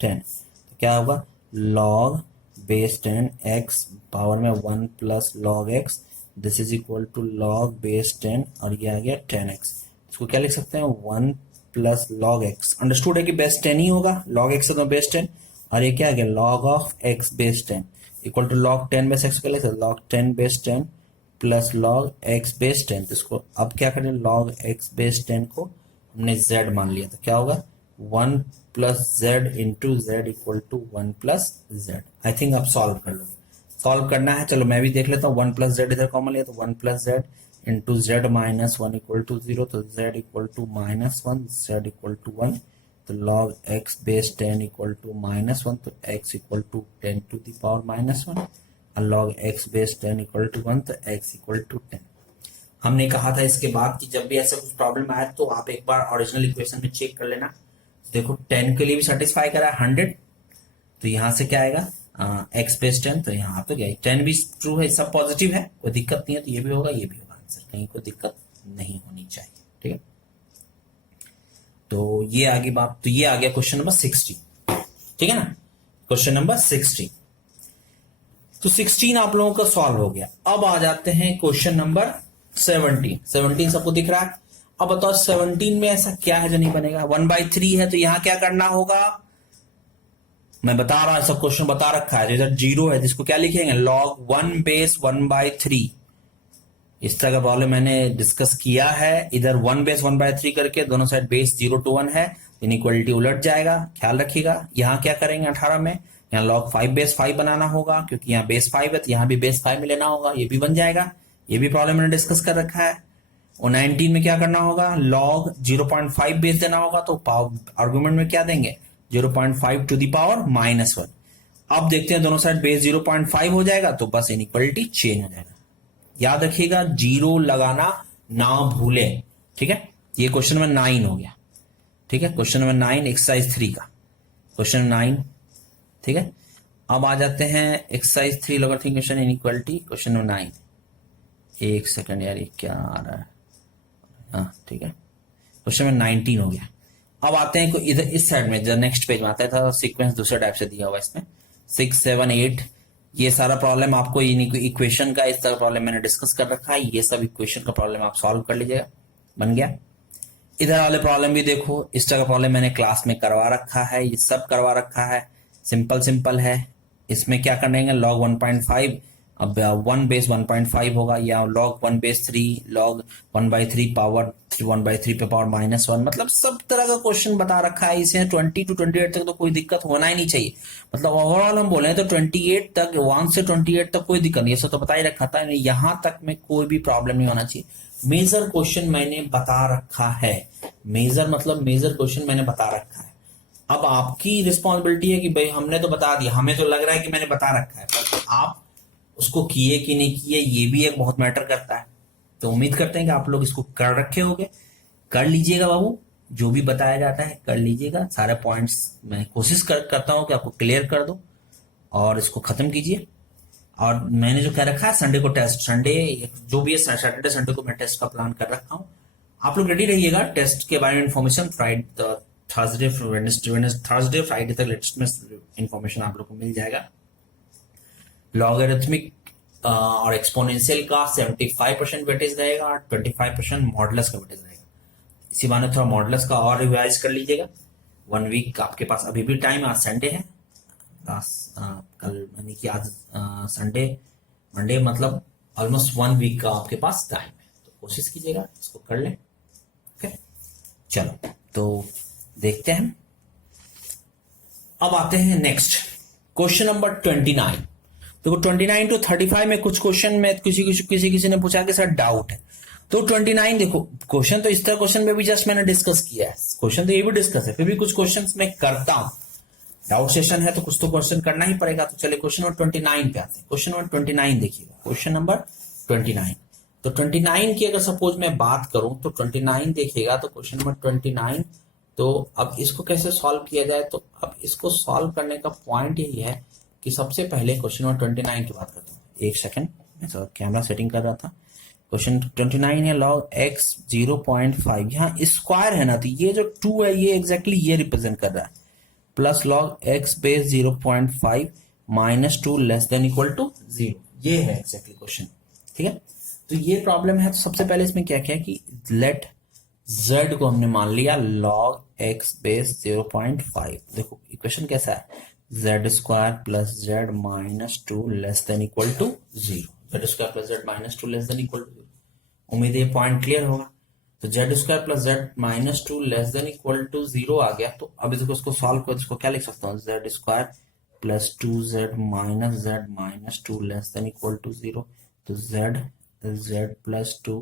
10, तो क्या होगा, लॉग बेस 10 x पावर में 1 plus log x, this is equal to log base 10 और ये आ गया 10x। इसको क्या लिख सकते हैं, 1 प्लस लॉग x, अंडरस्टूड है कि बेस 10 ही होगा, लॉग x तो बेस 10, और ये क्या आ गया, log of x base 10 equal to log 10 base x, क्या लिख सकते हैं, log 10 base 10 plus log x base 10। तो इसको अब क्या करें, लॉग x बेस 10 को हमने z मान लिया, तो क्या होगा, 1 plus z into z equal to 1 plus z। I think आप सॉल्व कर लोगे, सॉल्व करना है, चलो मैं भी देख लेता हूँ। 1 प्लस जेड इधर कॉमन लिया, तो 1 plus z into z minus 1 equal to 0, तो z equal to minus 1, z equal to 1, तो log x base 10 equal to minus 1, तो x equal to 10 to the power minus 1, और log x base 10 equal to 1, तो एक्स इक्वल टू 10। हमने कहा था इसके बाद कि जब भी ऐसा कुछ प्रॉब्लम आए तो आप एक बार ओरिजिनल इक्वेशन में चेक कर लेना। देखो 10 के लिए भी सेटिस्फाई करा है 100, तो यहां से क्या आएगा, एक्स बेस 10, तो यहाँ पे क्या 10 भी ट्रू है, सब पॉजिटिव है, कोई दिक्कत नहीं है, तो ये भी होगा, ये भी होगा आंसर, कहीं कोई दिक्कत नहीं होनी चाहिए। ठीक है, तो ये आगे बात, तो ये आ गया क्वेश्चन नंबर 60। ठीक है ना, क्वेश्चन नंबर 60, तो 16 आप लोगों का सॉल्व हो गया। अब आ जाते हैं क्वेश्चन नंबर 17 सबको दिख रहा है। अब बताओ 17 में ऐसा क्या है जो नहीं बनेगा, 1/3 है, तो यहां क्या करना होगा, मैं बता रहा हूं, सब क्वेश्चन बता रखा है। इधर 0 है, जिसको क्या लिखेंगे, लॉग 1 बेस 1/3। इस तरह का प्रॉब्लम मैंने डिस्कस किया है, इधर 1 बेस 1/3 करके दोनों साइड बेस 0 to 1 है, इनइक्वालिटी उलट जाएगा, ख्याल रखिएगा। यहां क्या करेंगे 18 में, यहाँ लॉग 5 बेस 5 बनाना होगा, क्योंकि यहाँ बेस 5 है, तो यहाँ भी बेस 5 में लेना होगा, ये भी बन जाएगा, ये भी प्रॉब्लम मैंने डिस्कस कर रखा है। और 19 में क्या करना होगा, लॉग 0.5 बेस देना होगा, तो आर्गुमेंट में क्या देंगे, 0.5 टू द पावर -1। अब देखते हैं दोनों साइड बेस 0.5 हो जाएगा, तो बस इनइक्वालिटी चेंज हो जाएगा। याद रखिएगा 0 लगाना ना भूले। ठीक है, ये क्वेश्चन नंबर 9 हो गया। ठीक है, क्वेश्चन नंबर 9 एक्सरसाइज 3 का क्वेश्चन 9। ठीक है, अब आ जाते हैं exercise 3 logarithmic equation inequality question number 9। एक सेकंड यार, ये क्या आ रहा है, हाँ ठीक है, क्वेश्चन नंबर 19 हो गया। अब आते हैं इधर इस साइड में, जो नेक्स्ट पेज में आता था, सीक्वेंस दूसरे टाइप से दिया हुआ इसमें 6, 7, 8। ये सारा प्रॉब्लम आपको इक्वेशन का इस तरह प्रॉब्लम मैंने डिस्कस कर रखा है, ये सब इक्वेशन का प्रॉब्लम आप सॉल्व कर लीजिएगा, बन गया। इधर वाले प्रॉब्लम भी देखो, इस तरह का प्रॉब्लम मैंने क्लास में करवा रखा है, ये सब करवा रखा है, सिंपल है। इसमें क्या करेंगे, लॉग 1.5 अब 1/1.5 होगा, या log 1/3, log 1/3 पावर 1/3 पे पावर -1, मतलब सब तरह का क्वेश्चन बता रखा है इसे। 20 to 28 तक तो कोई दिक्कत होना ही नहीं चाहिए। मतलब ओवरऑल हम बोले तो 28 तक, 1 से 28 तक कोई दिक्कत नहीं, ये सब तो बता ही रखा था, यहाँ तक में कोई भी प्रॉब्लम नहीं होना चाहिए। मेजर क्वेश्चन मैंने बता रखा है, मेजर मतलब मेजर क्वेश्चन मैंने बता रखा है। अब आपकी रिस्पॉन्सिबिलिटी है कि भाई हमने तो बता दिया, हमें तो लग रहा है कि मैंने बता रखा है, पर आप उसको किए कि नहीं किए ये भी एक बहुत मैटर करता है। तो उम्मीद करते हैं कि आप लोग इसको कर रखे होंगे। कर लीजिएगा बाबू, जो भी बताया जाता है कर लीजिएगा। सारे पॉइंट्स मैं कोशिश करता हूं कि आपको क्लियर कर दो और इसको खत्म कीजिए। और मैंने जो कह रखा है संडे को टेस्ट, संडे जो भी है सैटरडे संडे को मैं टेस्ट का प्लान कर रखा हूँ। आप लोग रेडी रहिएगा टेस्ट के बारे में इन्फॉर्मेशन फ्राइडे थर्सडे फ्राइडे तक लेटेस्ट में इन्फॉर्मेशन आप लोग को मिल जाएगा। लॉगरिथमिक और एक्सपोनेंशियल का 75% वेटेज रहेगा और 25% मॉडुलस का वेटेज रहेगा। इसी बहाने थोड़ा मॉडुलस का और रिवाइज कर लीजिएगा। 1 वीक आपके पास अभी भी टाइम, आज संडे है, कल यानी कि आज संडे मंडे, मतलब ऑलमोस्ट 1 वीक का आपके पास टाइम है, तो कोशिश कीजिएगा इसको कर लें। ओके चलो तो देखते हैं। अब आते हैं नेक्स्ट क्वेश्चन नंबर 29। तो 29 to 35 में कुछ क्वेश्चन में किसी ने पूछा कि सर डाउट है। तो 29 देखो, क्वेश्चन तो इस तरह क्वेश्चन में भी जस्ट मैंने डिस्कस किया है, क्वेश्चन तो ये भी डिस्कस है, फिर भी कुछ क्वेश्चन मैं करता हूं। डाउट सेशन है तो कुछ तो क्वेश्चन करना ही पड़ेगा। तो चलिए क्वेश्चन नंबर 29 पे आते हैं। क्वेश्चन नंबर 29 देखिएगा, क्वेश्चन नंबर 29। तो 29 की अगर सपोज मैं बात करूं तो 29 देखिएगा, तो क्वेश्चन नंबर 29, तो अब इसको कैसे सॉल्व किया जाए। तो अब इसको सॉल्व करने का पॉइंट यही है कि सबसे पहले क्वेश्चन नंबर 29 की बात करते हैं। एक सेकंड, मैं तो कैमरा सेटिंग कर रहा था। क्वेश्चन 29 है log x 0.5, यहाँ स्क्वायर है ना, तो ये जो 2 है ये एग्जैक्टली ये रिप्रेजेंट कर रहा है, plus log x base 0.5 -2 less than equal to 0, ये है एग्जैक्टली क्वेश्चन। ठीक है, तो ये प्रॉब्लम है। तो सबसे पहले इसमें क्या क्या है कि लेट z को हमने मान लिया log x बेस 0.5। देखो इक्वेशन कैसा है, z square plus z minus 2 less than equal to 0, z square plus z minus 2 less than equal to 0। उम्मीद है ये पॉइंट क्लियर होगा। तो z square plus z minus 2 less than equal to 0 आ गया। तो अब इसको सॉल्व कर, इसको क्या लिख सकता हूँ, z square plus 2z minus 2 less than equal to 0। तो z plus 2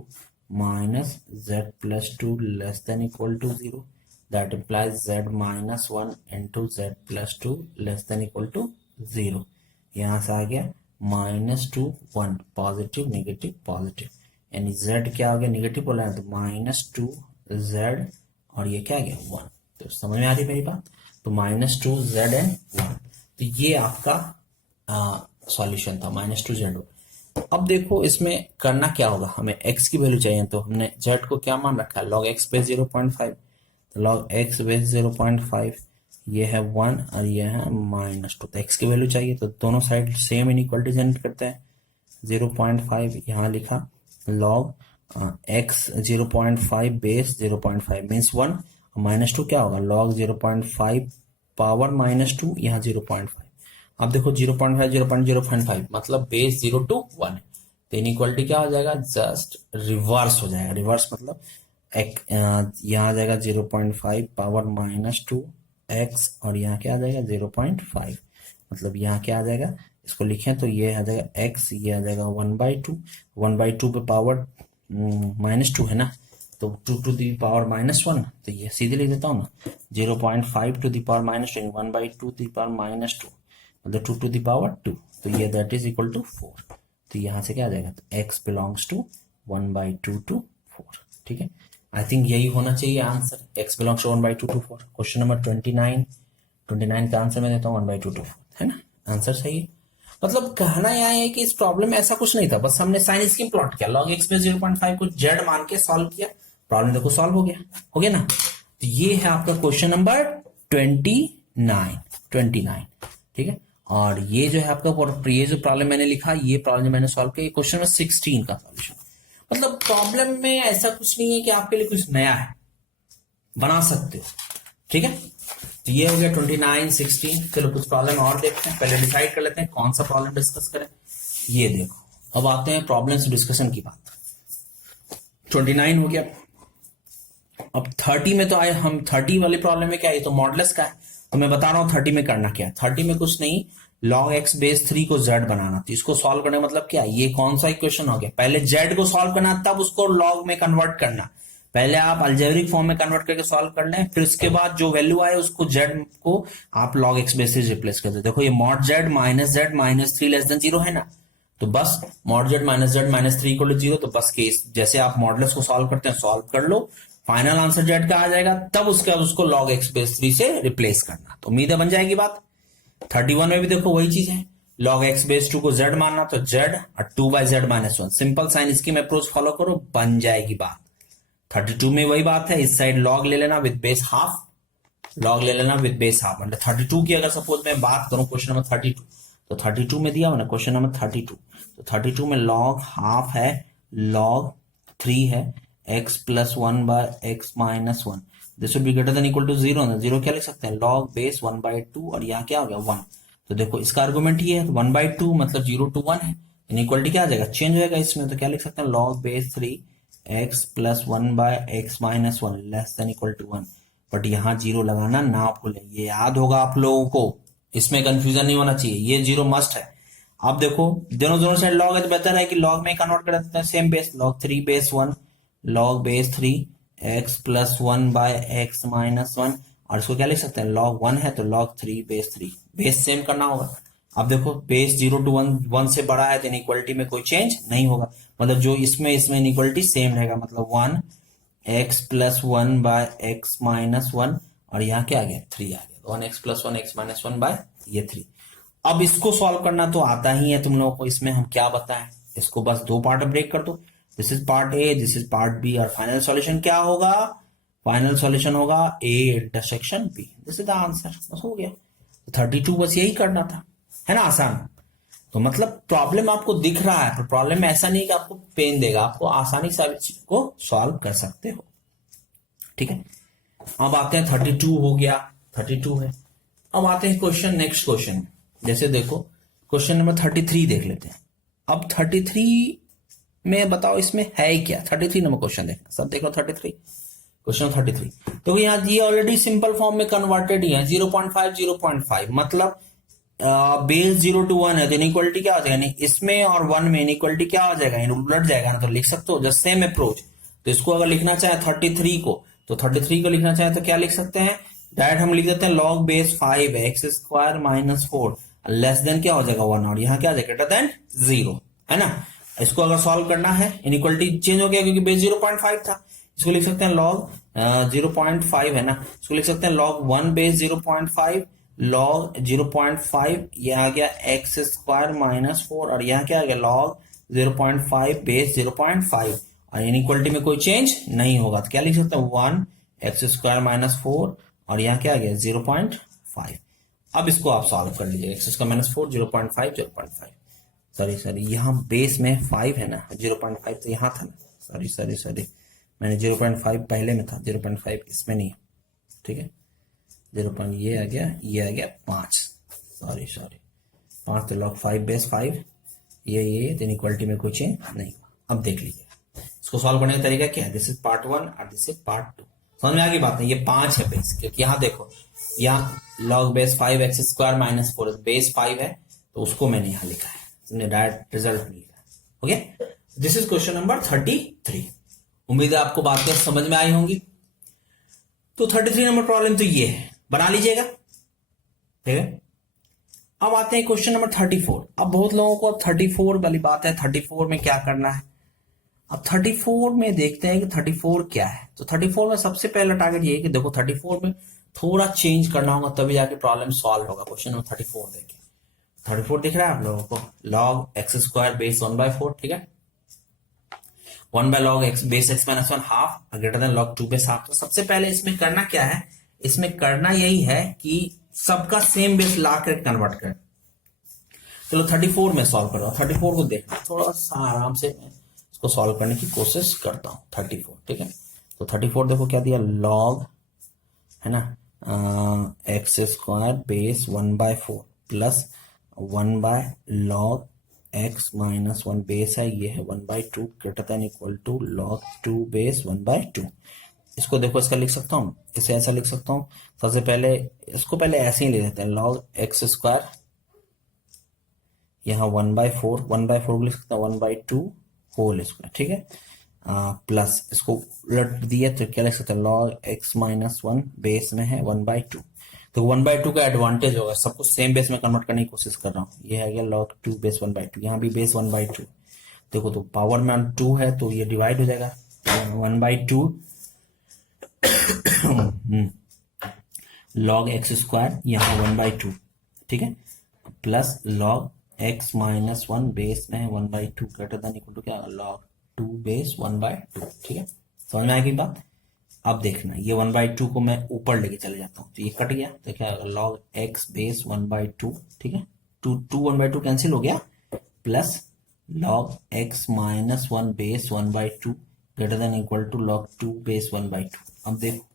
minus z plus 2 less than equal to 0, that implies z minus 1 into z plus 2 less than equal to 0। यहां से आ गया -2 1 पॉजिटिव नेगेटिव पॉजिटिव, यानी z क्या आ गया, नेगेटिव बोला है तो -2 z और ये क्या आ गया 1। तो समझ में आ रही मेरी बात। तो -2 z एंड 1, तो ये आपका सॉल्यूशन था -2 z। अब देखो इसमें करना क्या होगा, हमें x की वैल्यू चाहिए, तो हमने z को क्या मान रखा है log x पे 0.5, log x बेस 0.5 ये है 1 और ये है -2। तो x की वैल्यू चाहिए, तो दोनों साइड सेम इनइक्वालिटी जनरेट करते हैं। 0.5 यहाँ लिखा, log x 0.5 बेस 0.5 मीन्स 1, -2 क्या होगा log 0.5 पावर -2, यहाँ 0.5। अब देखो 0.5 0.05 मतलब बेस 0 to 1, तो इनइक्वालिटी क्या हो जाएगा, जस्ट रिवर्स हो जाएगा। रिवर्स मतलब यहाँ आ जाएगा 0.5 पावर -2 x और यहाँ क्या आ जाएगा 0.5, मतलब यहाँ क्या आ जाएगा, इसको लिखें तो ये आ जाएगा x, ये आ जाएगा 1/2, 1/2 पे पावर -2 है ना, तो 2 to the पावर -1, तो ये सीधे लिख देता हूँ ना, 0.5 to the power -2, 1/2 to the power -2 मतलब 2 to the पावर 2, तो ये दैट इज इक्वल टू 4। तो यहाँ से क्या आ जाएगा, तो x बिलोंग्स टू 1/2 to 4। ठीक है, आई थिंक यही होना चाहिए answer, x belongs to 1/2 to 4। Question number 29 का आंसर मैं देता हूँ 1/2 to 4, है ना, आंसर सही है। मतलब कहना यह है कि इस प्रॉब्लम में ऐसा कुछ नहीं था, बस हमने साइन स्कीम प्लॉट किया, log x में 0.5 को z मान के सॉल्व किया, प्रॉब्लम देखो सॉल्व हो गया ना। तो ये है आपका क्वेश्चन नंबर 29। ठीक है, और ये जो है आपका ये जो प्रॉब्लम मैंने लिखा, ये प्रॉब्लम मैंने सॉल्व किया, क्वेश्चन नंबर 16 का सॉल्यूशन। मतलब प्रॉब्लम में ऐसा कुछ नहीं है कि आपके लिए कुछ नया है, बना सकते हो। ठीक है, तो ये हो गया 29 16। चलो कुछ प्रॉब्लम और देखते हैं, पहले डिसाइड कर लेते हैं कौन सा प्रॉब्लम डिस्कस करें। ये देखो, अब आते हैं प्रॉब्लम्स डिस्कशन की बात। 29 हो गया। अब 30 में तो आए हम, 30 वाली प्रॉब्लम में क्या है, ये तो मॉडुलस का है, तो मैं बता रहा हूं 30 में करना क्या है। 30 में कुछ नहीं, log x बेस 3 को z बनाना। तो इसको सॉल्व करने का मतलब क्या है, ये कौन सा इक्वेशन हो गया, पहले z को सॉल्व करना तब उसको log में कन्वर्ट करना। पहले आप अलजेब्रिक फॉर्म में कन्वर्ट करके सॉल्व कर लें, फिर उसके बाद जो वैल्यू आए उसको z को आप log x बेस से रिप्लेस कर दो। देखो ये mod z minus 3 less than 0 है ना, तो बस mod z minus 3 equal to 0, तो बस केस जैसे आप मॉडुलस को सॉल्व करते हैं सॉल्व कर लो, फाइनल आंसर z का आ जाएगा, तब उसके बाद उसको log x बेस 3 से रिप्लेस करना। तो उम्मीद है बन जाएगी बात। 31 में भी देखो वही चीज है, log x बेस 2 को z मानना, तो z और 2/z minus 1, simple sign scheme approach follow करो, बन जाएगी बात। 32 में वही बात है, इस साइड log ले लेना विद बेस हाफ, log ले लेना विद बेस हाफ। मतलब 32 की अगर सपोज मैं बात करूं क्वेश्चन नंबर 32, तो 32 में दिया हुआ ना क्वेश्चन नंबर 32, तो 32 में log हाफ है, log 3 है, x plus 1 by x minus 1, this will be greater than equal to 0 ना, 0 क्या लिख सकते हैं, log बेस 1/2, और यहाँ क्या हो गया 1। तो देखो इसका आर्गुमेंट ये है 1/2 मतलब 0 to 1 है, इनइक्वालिटी क्या आ जाएगा, चेंज हो जाएगा इसमें, तो क्या लिख सकते हैं log base 3 x plus 1 by x minus 1 less than equal to 1। But यहाँ 0 लगाना ना भूलें, ये याद होगा आप लोगों को, इसमें कंफ्यूजन नहीं होना चाहिए, ये 0 मस्ट है। आप देखो दोनों साइड log है तो बेहतर है कि log में कन्वर्ट कर देते हैं, same base log 3 base 1, log base 3 x plus 1 by x minus 1, और इसको क्या लिख सकते हैं log 1 है तो log 3 बेस 3, बेस सेम करना होगा। अब देखो बेस 0 to 1 से बड़ा है तो इनइक्वालिटी में कोई चेंज नहीं होगा, मतलब जो इसमें इनइक्वालिटी सेम रहेगा, मतलब 1 x plus 1 by x minus 1, और यहाँ क्या आ गया 3 आ गया, 1x plus 1 x minus 1 bye ये 3। अब इसको सॉल्व करना तो आता ही है तुम लोगों को, इसमें हम क्या बताएं, इसको बस दो पार्ट ब्रेक कर दो, this is part A, this is part B, और फाइनल सॉल्यूशन क्या होगा, फाइनल सॉल्यूशन होगा A intersection B, this is the answer, बस हो गया। 32 बस यही करना था, है ना, आसान। तो मतलब प्रॉब्लम आपको दिख रहा है, पर प्रॉब्लम ऐसा नहीं कि आपको पेन देगा, आपको आसानी से आप चीज को सॉल्व कर सकते हो, ठीक है। अब आते हैं 32 हो गया, 32 है। अब आते हैं क्वेश्चन, नेक्स्ट क्वेश्चन, जैसे देखो क्वेश्चन नंबर 33 देख लेते हैं। अब 33 में बताओ इसमें है क्या, 33 नंबर क्वेश्चन देखना, सब देख लो 33 क्वेश्चन 33। तो यहाँ ये ऑलरेडी सिंपल फॉर्म में कन्वर्टेड ही है, 0.5 मतलब बेस 0 to 1 है, तो इनइक्वालिटी क्या हो जाएगा, यानी इसमें और 1 में इनइक्वालिटी क्या हो जाएगा, उलट जाएगा ना, तो लिख सकते हो जस्ट सेम अप्रोच। तो इसको अगर लिखना चाहे 33 को, तो 33 को लिखना चाहे तो क्या लिख सकते हैं, डायरेक्ट हम लिख देते हैं log base 5 x square minus 4 less than क्या हो जाएगा 1, और यहाँ क्या आ जाएगा ग्रेटर देन 0, है ना। इसको अगर सॉल्व करना है, इनइक्वालिटी चेंज हो गया क्योंकि बेस 0.5 था, इसको लिख सकते हैं log 0.5 है ना, इसको लिख सकते हैं log 1 बेस 0.5 log 0.5, ये आ गया x स्क्वायर माइनस 4, और यहाँ क्या आ गया log 0.5 बेस 0.5, और इनइक्वालिटी में कोई चेंज नहीं होगा, तो क्या लिख सकते हैं 1 x स्क्वायर माइनस 4, और यहाँ क्या आ गया 0.5। अब इसको आप सॉल्व कर लीजिए, x स्क्वायर माइनस 4 0.5, सॉरी यहाँ बेस में 5 है ना, 0.5 तो यहाँ था ना, सॉरी मैंने 0.5 पहले में था, 0.5 इसमें नहीं, ठीक है। 0. ये आ गया 5, सॉरी 5, तो log 5 बेस 5, ये तो इनइक्वालिटी में कोई चेंज नहीं। अब देख लीजिए इसको सॉल्व करने का तरीका क्या है, दिस इज पार्ट 1 और दिस इज पार्ट 2, समझ में आ गई बात नहीं, ये 5 है बेस, क्योंकि यहाँ देखो यहाँ log base 5 x square minus 4 base 5 है, तो उसको मैंने यहाँ लिखा है, हमने डायरेक्ट रिजल्ट में लिखा है, okay. This is question number 33। उम्मीद है आपको बातें समझ में आई होंगी। तो 33 नंबर प्रॉब्लम तो ये है, बना लीजिएगा, ठीक है। अब आते हैं क्वेश्चन नंबर 34। अब बहुत लोगों को 34 वाली बात है, 34 में क्या करना है। अब 34 में देखते हैं कि 34 क्या है। तो 34 में सबसे पहला टारगेट ये है कि देखो 34 में थोड़ा चेंज करना होगा, तभी जाके प्रॉब्लम सॉल्व होगा। क्वेश्चन नंबर 34 देखिए, 34 दिख रहा है आप लोगों को, log x स्क्वायर बेस 1/4, ठीक है, 1 by log x base x minus 1 half greater than log 2 base half. तो सबसे पहले इसमें करना क्या है, इसमें करना यही है कि सबका सेम बेस ला कर कन्वर्ट करें। चलो 34 में सॉल्व कर रहा हूं, 34 को देखना थोड़ा सा आराम से, मैं इसको सॉल्व करने की कोशिश करता हूं। 34, ठीक है। तो 34 देखो क्या दिया, log है ना x square base 1/4 plus 1 by log x minus one base है, ये है 1/2 greater than equal to log 2 base 1/2। इसको देखो, इसका लिख सकता हूँ, इसे ऐसा लिख सकता हूँ। सबसे पहले इसको पहले ऐसे ही ले लेते हैं, लॉग एक्स स्क्वायर, यहाँ 1/4 को लिख सकता हूँ 1/2 होल स्क्वायर, ठीक है। प्लस इसको उलट दिया तो क्या लिख सकते हैं, log x minus one base में है 1/2। तो 1/2 का एडवांटेज होगा, सब कुछ सेम बेस में कन्वर्ट करने की कोशिश कर रहा हूँ। ये है गया लॉग 2 बेस 1/2, यहाँ भी बेस 1/2। देखो तो पावर में 2 है तो ये डिवाइड हो जाएगा, 1/2 लॉग एक्स स्क्वायर, यहाँ 1/2, ठीक है, plus log x minus one base में 1/2 ग्रेटर देन इक्वल टू क्या, लॉग 2 बेस 1/2, ठीक है। समझ में आएगी बात। अब देखना, ये 1/2 को मैं ऊपर लेके चले जाता हूँ तो ये कट गया, तो क्या लॉग एक्स बेस 1/2, ठीक है, 1/2 कैंसिल हो गया, plus log x minus one base 1/2 greater than equal to log 2 base 1/2। अब देखो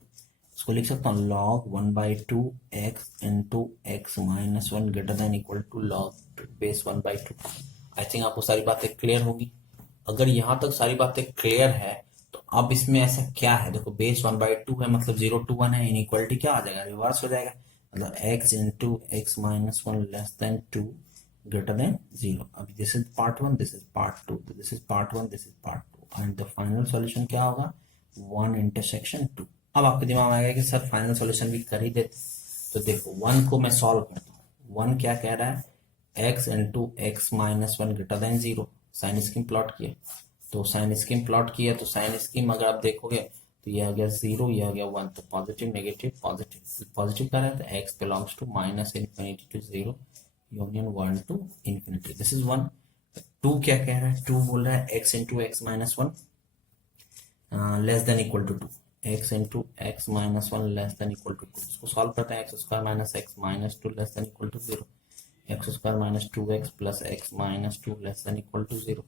इसको लिख सकता हूँ, log 1/2 x into x minus one greater than equal to log 2 base 1/2। I think आपको सारी बातें क्लियर होगी। अगर यहां तक सारी बातें क्लियर है तो अब इसमें ऐसा क्या है, देखो बेस 1/2 है, मतलब 0 to 1 है, इनइक्वालिटी क्या आ जाएगा, रिवर्स हो जाएगा, मतलब x into x minus one less then 2 greater than 0। अभी this is part 1, this is part 2, this is part 1, this is part 2, and the final solution क्या होगा, 1 इंटरसेक्शन 2। अब आपके दिमाग में आएगा कि सर फाइनल सॉल्यूशन भी कर ही देते, तो देखो 1 को मैं सॉल्व करता हूँ। 1 क्या कह रहा है, x into x minus one greater than 0। Sign scheme plot किया, तो साइन स्कीम प्लॉट किया तो साइन स्कीम अगर आप देखोगे तो ये आ गया 0, ये आ गया 1, तो पॉजिटिव नेगेटिव पॉजिटिव, पॉजिटिव कर रहा है तो x belongs to minus infinity to 0 union 1 to infinity, this is 1। 2 क्या कह रहा है, 2 बोल रहा है x into x minus one less than equal to 2, x into x minus one less than equal to 2। इसको सॉल्व करते हैं, x square minus x minus 2 less than equal to 0, x square minus 2x plus x minus 2 less than equal to 0,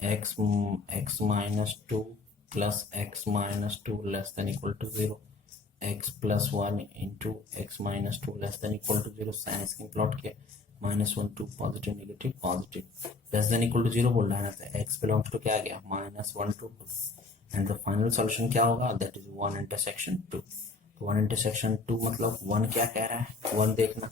x minus 2 plus x minus 2 less than equal to 0, x plus 1 into x minus 2 less than equal to 0। Sign scheme plot किया, -1 2 positive negative positive less than equal to 0 बोल रहा है ना, तो एक्स बिलोंग्स टू क्या आ गया, -1 2, एंड द फाइनल सॉल्यूशन क्या होगा, दैट इज 1 इंटरसेक्शन 2। 1 इंटरसेक्शन 2 मतलब 1 क्या कह रहा है, 1 देखना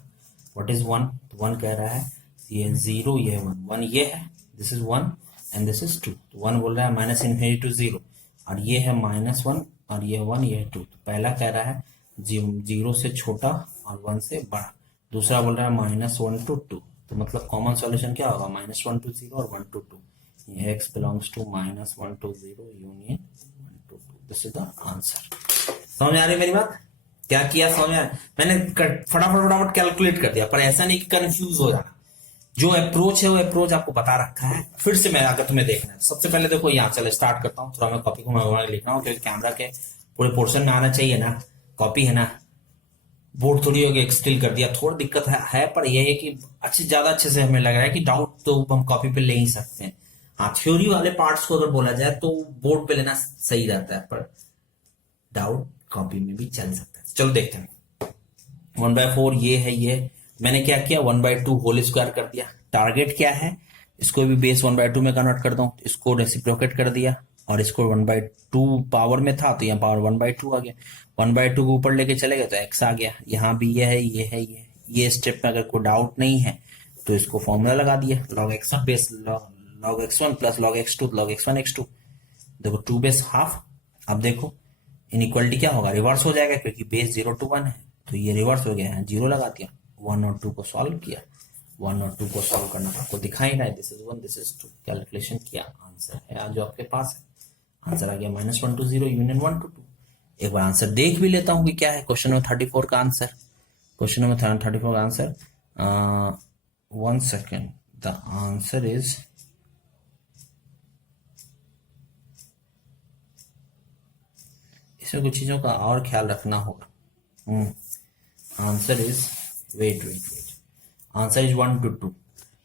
व्हाट इज 1, तो 1 कह रहा है ये 0, ये 1 ये है, this is 1 and this is 2। तो 1 बोल रहा है माइनस इन्फिनिटी टू 0, और ये है -1 और ये 1 ये है 2। तो पहला कह रहा है 0 से छोटा और 1 से बड़ा, दूसरा बोल रहा है -1 to 2, तो मतलब कॉमन सॉल्यूशन क्या होगा, -1 to 0 और 1 to 2। ये x belongs to -1 to 0 union 1 to 2, this is the answer. समझ आ रही मेरी बात, क्या किया समझ में, मैंने फटाफट कैलकुलेट कर दिया, पर ऐसा नहीं कि कंफ्यूज हो जाना। जो अप्रोच है वो अप्रोच आपको बता रखा है, फिर से मैं अगर तुम्हें देखना है, सबसे पहले देखो यहाँ चलो स्टार्ट करता हूँ, थोड़ा मैं कॉपी को मैं लिख रहा हूँ क्योंकि कैमरा के पूरे पोर्शन में आना चाहिए ना, कॉपी है ना, बोर्ड थोड़ी होगी एक्सटिल कर दिया, थोड़ी दिक्कत है पर यह है कि ज्यादा अच्छे से हमें लग रहा है कि डाउट तो हम कॉपी पे ले ही सकते हैं। हाँ, थ्योरी वाले पार्ट्स को अगर बोला जाए तो बोर्ड पे लेना सही रहता है, पर डाउट कॉपी में भी चल सकता है। चलो देखते हैं, 1/4 ये है, ये मैंने क्या किया 1/2 होल स्क्वायर कर दिया। टारगेट क्या है, इसको भी बेस 1/2 में कन्वर्ट कर दूं, इसको रेसिप्रोकेट कर दिया और इसको 1/2 पावर में था तो यहाँ पावर 1/2 आ गया, 1/2 को ऊपर लेके चले गए तो x आ गया। यहाँ भी ये है, ये है, ये स्टेप में अगर कोई डाउट नहीं है तो इसको फॉर्मूला लगा दिया, log x1 base log x1 plus log x2 log x1 x2, देखो 2 बेस हाफ। अब देखो इनइक्वालिटी क्या होगा, रिवर्स हो जाएगा क्योंकि बेस 0 to 1 है, तो ये रिवर्स हो गया है, 0 लगा दिया, 1 और 2 को सॉल्व किया, 1 और 2 को सॉल्व करना आपको दिखाई रहा है, this is 1 this is 2, calculation किया, आंसर है आज जो आपके पास है, आंसर आ गया -1 to 0 यूनियन 1 to 2। एक बार आंसर देख भी लेता हूं कि क्या है, क्वेश्चन नंबर 34 का आंसर, क्वेश्चन नंबर 34 का answer, 1 second, the answer is इसमें कुछ चीजों का और ख्याल रखना होगा। Answer is wait answer is 1 to 2,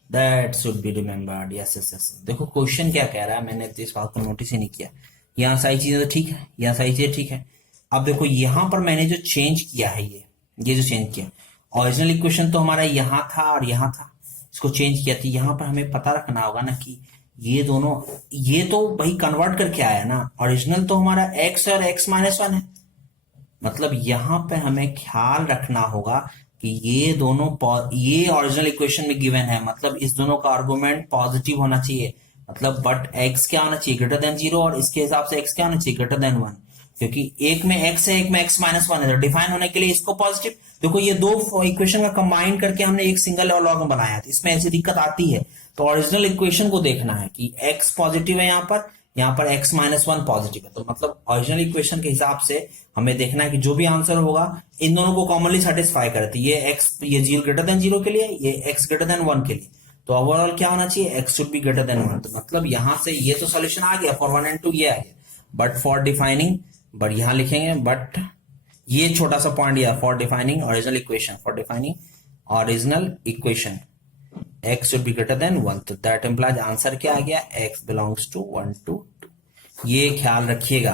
that should be remembered. Yes देखो क्वेश्चन क्या कह रहा है, मैंने इस बात को नोटिस ही नहीं किया, यहाँ सारी चीजें तो ठीक है, यहाँ सारी चीजें ठीक है। अब देखो यहाँ पर मैंने जो चेंज किया है, ये जो चेंज किया, ओरिजिनल इक्वेशन तो हमारा यहाँ था और यहाँ था, इसको चेंज किया, तो यहाँ पर हमें पता रखना होगा ना कि ये दोनों, ये तो भाई कन्वर्ट करके आया ना, ओरिजिनल तो हमारा x और x-1 है, मतलब यहां पे हमें ख्याल रखना होगा कि ये दोनों ये ओरिजिनल इक्वेशन में गिवन है, मतलब इस दोनों का आर्गुमेंट पॉजिटिव होना चाहिए, मतलब बट x क्या होना चाहिए, ग्रेटर देन 0, और इसके हिसाब से x क्या होना चाहिए, ग्रेटर देन 1, क्योंकि एक में x है एक में x-1 है, तो डिफाइन होने के लिए इसको पॉजिटिव, देखो ये दो इक्वेशन का कंबाइन करके हमने एक सिंगल लॉग में बनाया था, इसमें ऐसी दिक्कत आती है, तो ओरिजिनल इक्वेशन को देखना है कि x पॉजिटिव है, यहाँ पर x-1 पॉजिटिव है, तो मतलब ओरिजिनल इक्वेशन के हिसाब से हमें देखना है कि जो भी आंसर होगा इन दोनों को कॉमनली सेटिस्फाई करती है, ये x ये 0 ग्रेटर देन 0 के लिए, ये x ग्रेटर देन 1 के लिए, तो ओवरऑल क्या होना चाहिए, x should be greater than 1, तो मतलब यहां से ये तो सोल्यूशन आ गया फॉर 1 एंड 2, ये आ गया, बट फॉर डिफाइनिंग, बट यहां लिखेंगे बट ये छोटा सा पॉइंट यह for defining original equation, for defining original equation x should be greater than 1, तो दैट इम्प्लाइज आंसर क्या आ गया, x belongs to 1 to 2, ये ख्याल रखिएगा,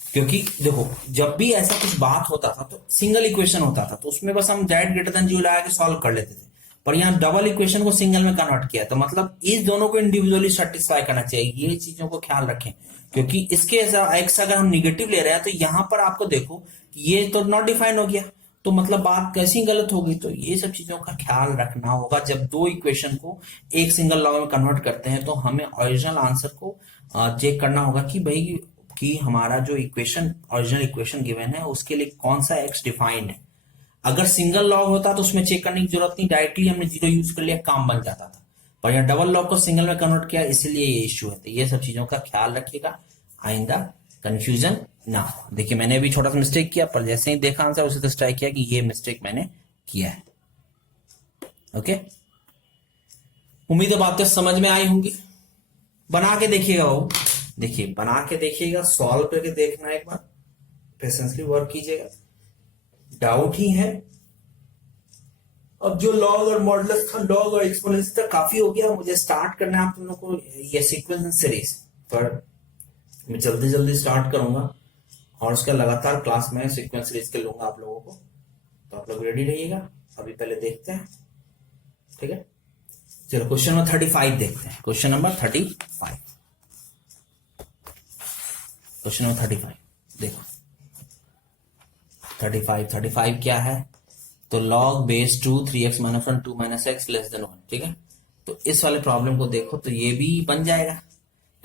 क्योंकि देखो जब भी ऐसा कुछ बात होता था तो सिंगल इक्वेशन होता था, तो उसमें बस हम z ग्रेटर देन 0 लगा के सॉल्व कर लेते थे, पर यहाँ डबल इक्वेशन को सिंगल में कन्वर्ट किया, तो मतलब इस दोनों को इंडिविजुअली सेटिस्फाई करना चाहिए, ये चीजों को ख्याल रखें, क्योंकि इसके x अगर हम निगेटिव ले रहे हैं तो यहां पर आपको देखो ये तो नॉट डिफाइन हो गया, तो मतलब बात कैसी गलत होगी, तो ये सब चीजों का ख्याल रखना होगा, जब दो इक्वेशन को एक सिंगल लॉग में कन्वर्ट करते हैं तो हमें ओरिजिनल आंसर को चेक करना होगा कि भाई कि हमारा जो इक्वेशन ओरिजिनल इक्वेशन गिवन है उसके लिए कौन सा x डिफाइंड है, अगर सिंगल लॉग होता तो उसमें चेक करने की जरूरत नहीं, डायरेक्टली हमने 0 यूज कर लिया, काम बन जाता था, पर यहाँ डबल लॉग को सिंगल में कन्वर्ट किया, इसलिए ये इश्यू है, तो ये सब चीजों का ख्याल रखिएगा, आइंदा कंफ्यूजन ना हो। देखिए मैंने भी छोटा सा मिस्टेक किया, पर जैसे ही देखा आंसर उसे तो स्ट्राइक किया कि ये मिस्टेक मैंने किया है। ओके, उम्मीद है बातें समझ में आई होंगी, बना के देखिएगा, वो देखिए बना के देखिएगा, सॉल्व करके देखना, एक बार पेशेंसली वर्क कीजिएगा, डाउट ही है, अब जो लॉग और मॉडुलस था, लॉग और एक्सपोनेंशियल था, काफी हो गया, मुझे स्टार्ट करना है आप लोगों को ये सीक्वेंस सीरीज, पर मैं जल्दी जल्दी स्टार्ट करूंगा और उसका लगातार क्लास में सीक्वेंस सीरीज के लूंगा आप लोगों को, तो आप लोग रेडी रहिएगा। अभी पहले देखते हैं, ठीक है, चलो क्वेश्चन नंबर 35 देखते हैं, क्वेश्चन नंबर 35, क्वेश्चन नंबर 35 देखो, 35 क्या है, तो log base 2 3x minus 1 2 minus x less than 1, ठीक है, तो इस वाले प्रॉब्लम को देखो तो ये भी बन जाएगा,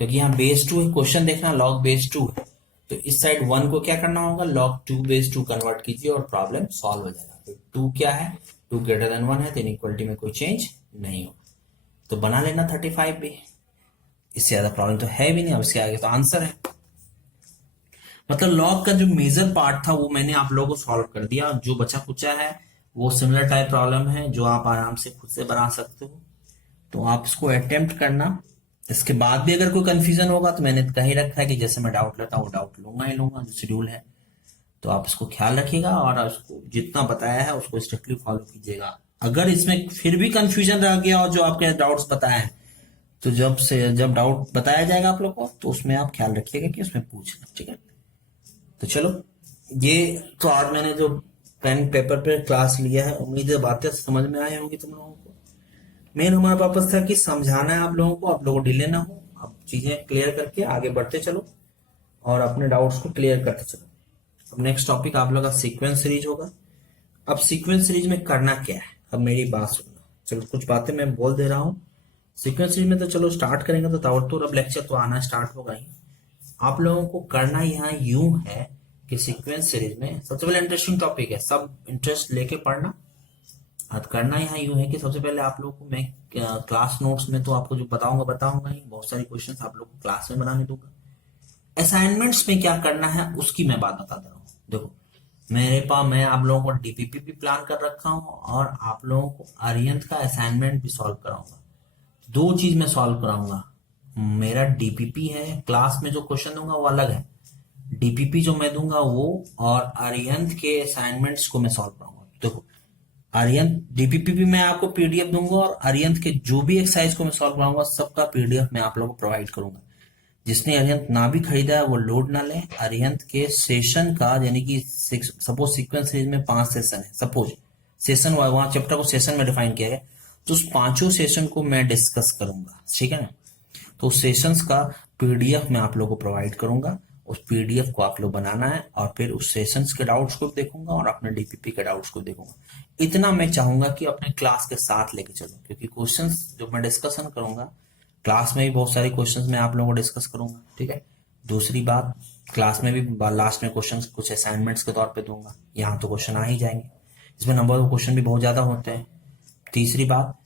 क्योंकि यहाँ बेस 2 है, क्वेश्चन देखना log बेस 2 है, तो इस साइड 1 को क्या करना होगा, log 2 बेस 2 कन्वर्ट कीजिए और प्रॉब्लम सॉल्व हो जाएगा, तो 2 क्या है, 2 ग्रेटर देन 1 है, तो इनइक्वालिटी में कोई चेंज नहीं होगा, तो बना लेना 35 भी, इससे ज्यादा प्रॉब्लम तो है भी नहीं, अब इसके आगे तो आंसर है, मतलब लॉग का जो मेजर पार्ट था वो मैंने आप लोगों को सॉल्व कर दिया, जो बचा कुचा है वो सिमिलर टाइप प्रॉब्लम है जो आप आराम से खुद से बना सकते हो, तो आप इसको अटेम्प्ट करना, इसके बाद भी अगर कोई कंफ्यूजन होगा तो मैंने कहीं रखा है कि जैसे मैं डाउट लेता हूँ वो डाउट लूंगा ही लूंगा, जो शेड्यूल है, तो आप इसको ख्याल रखिएगा और उसको जितना बताया है उसको स्ट्रिक्टली फॉलो कीजिएगा, अगर इसमें फिर भी कंफ्यूजन रह गया और जो आपके डाउट्स बताए हैं, तो जब डाउट बताया जाएगा आप लोग को तो उसमें आप ख्याल रखिएगा कि उसमें पूछना, ठीक है, तो चलो ये तो आज मैंने जो पेन पेपर पे क्लास लिया है, उम्मीद है बातें समझ में आई होंगी तुम लोगों को, मेन हमारा पर्पस था कि समझाना है आप लोगों को, आप लोगों को डिले ना हो, आप चीजें क्लियर करके आगे बढ़ते चलो और अपने डाउट्स को क्लियर करते चलो। अब नेक्स्ट टॉपिक आप लोग का सीक्वेंस सीरीज होगा। अब सीक्वेंस सीरीज में करना क्या है, अब मेरी बात सुनना, चलो कुछ बातें मैं बोल दे रहा हूँ, सीक्वेंस सीरीज में तो चलो स्टार्ट करेंगे तो ताबड़तोड़ अब लेक्चर तो आना स्टार्ट होगा ही, आप लोगों को करना यहाँ यूं है कि सीक्वेंस सीरीज में सबसे पहले इंटरेस्टिंग टॉपिक है, सब इंटरेस्ट लेके पढ़ना, अब करना यहाँ यूं है कि सबसे पहले आप लोगों को मैं क्लास नोट्स में तो आपको जो बताऊंगा ही, बहुत सारी क्वेश्चंस आप लोग को क्लास में बनाने दूंगा, असाइनमेंट्स में क्या करना है उसकी मैं बात बता रहा हूँ। देखो मैं आप लोगों को डीपीपी भी प्लान कर रखा हूँ और आप लोगों को अरिहंत का असाइनमेंट भी सॉल्व कराऊंगा, दो चीज मैं सॉल्व कराऊंगा, मेरा डीपीपी है, क्लास में जो क्वेश्चन दूंगा वो अलग है, डीपीपी जो मैं दूंगा वो, और अरिहंत के असाइनमेंट्स को मैं सॉल्व कराऊंगा। देखो अरिहंत डीपीपी भी मैं आपको पीडीएफ दूंगा और अरिहंत के जो भी एक्सरसाइज को मैं सॉल्व कराऊंगा सबका पीडीएफ मैं आप लोगों को प्रोवाइड करूंगा, जिसने अरिहंत ना भी खरीदा है वो लोड ना ले, अरिहंत के सेशन का, यानी कि सपोज सीक्वेंस सीरीज में 5 सेशन है, सपोज सेशन वहां चैप्टर को सेशन में डिफाइन किया गया, तो उस पांचों सेशन को मैं डिस्कस करूंगा, ठीक है ना। तो सेशंस का पीडीएफ मैं आप लोगों को प्रोवाइड करूंगा, उस पीडीएफ को आप लोग बनाना है और फिर उस सेशंस के डाउट्स को देखूंगा और अपने डीपीपी के डाउट्स को देखूंगा। इतना मैं चाहूंगा कि अपने क्लास के साथ लेके चलूं, क्योंकि क्वेश्चंस जो मैं डिस्कशन करूंगा क्लास में भी बहुत सारे क्वेश्चंस मैं आप लोगों को डिस्कस करूंगा, ठीक है। दूसरी बात, क्लास में भी लास्ट में क्वेश्चंस कुछ असाइनमेंट्स के तौर पे दूंगा, यहाँ तो क्वेश्चन आ ही जाएंगे, इसमें नंबर ऑफ क्वेश्चन भी बहुत ज्यादा होते हैं। तीसरी बात,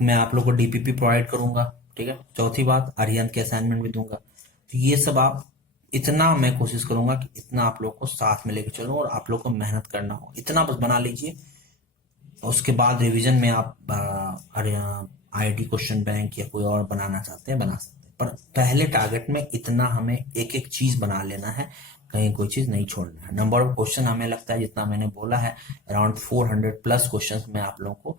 मैं आप लोग को डीपीपी प्रोवाइड करूंगा, ठीक है। चौथी बात, आर्यन के असाइनमेंट भी दूंगा। तो ये सब आप, इतना मैं कोशिश करूंगा कि इतना आप लोग को साथ में लेके चलूं और आप लोग को मेहनत करना हो, इतना बस बना लीजिए। उसके बाद रिवीजन में आप आईआईटी क्वेश्चन बैंक या कोई और बनाना चाहते हैं बना सकते हैं, पर पहले टारगेट में इतना हमें एक एक चीज बना लेना है, कहीं कोई चीज नहीं छोड़ना है। नंबर ऑफ क्वेश्चन हमें लगता है जितना मैंने बोला है अराउंड 400 प्लस क्वेश्चन मैं आप लोगों को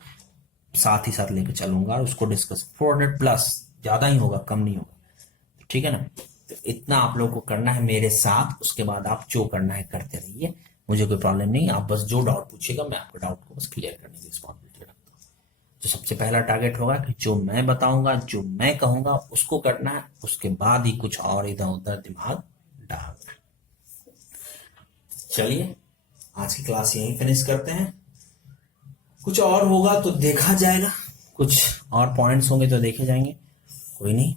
साथ ही साथ लेके चलूंगा और उसको डिस्कस 400 प्लस, ज्यादा ही होगा कम नहीं होगा, ठीक है ना। तो इतना आप लोगों को करना है मेरे साथ, उसके बाद आप जो करना है करते रहिए, मुझे कोई प्रॉब्लम नहीं। आप बस जो डाउट पूछिएगा मैं आपको डाउट को बस क्लियर करने की रिस्पॉन्सिबिलिटी रखता हूँ। तो सबसे पहला टारगेट होगा कि जो मैं बताऊंगा, जो मैं कहूंगा उसको करना है, उसके बाद ही कुछ और इधर उधर दिमाग डालना है। चलिए आज की क्लास यहीं फिनिश करते हैं, कुछ और होगा तो देखा जाएगा, कुछ और पॉइंट्स होंगे तो देखे जाएंगे, कोई नहीं,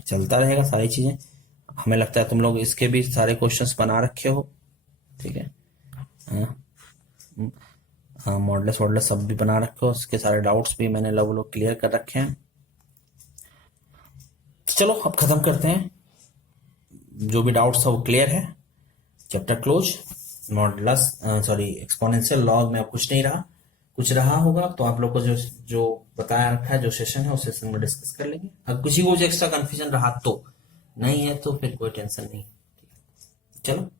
चलता रहेगा सारी चीजें। हमें लगता है तुम लोग इसके भी सारे क्वेश्चंस बना रखे हो, ठीक है। हाँ, मॉडलेस वॉडलेस सब भी बना रखे हो, उसके सारे डाउट्स भी मैंने लोग क्लियर कर रखे हैं। तो चलो अब खत्म करते हैं, जो भी डाउट्स था वो क्लियर है, chapter close. Modulus sorry exponential log में अब कुछ नहीं रहा, कुछ रहा होगा तो आप लोग को जो जो बताया रखा है, जो सेशन है उस सेशन में डिस्कस कर लेंगे। अब किसी को कुछ एक्स्ट्रा कंफ्यूजन रहा तो, नहीं है तो फिर कोई टेंशन नहीं। चलो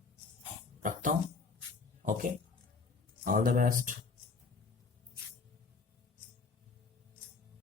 रखता हूँ, ओके, ऑल द बेस्ट।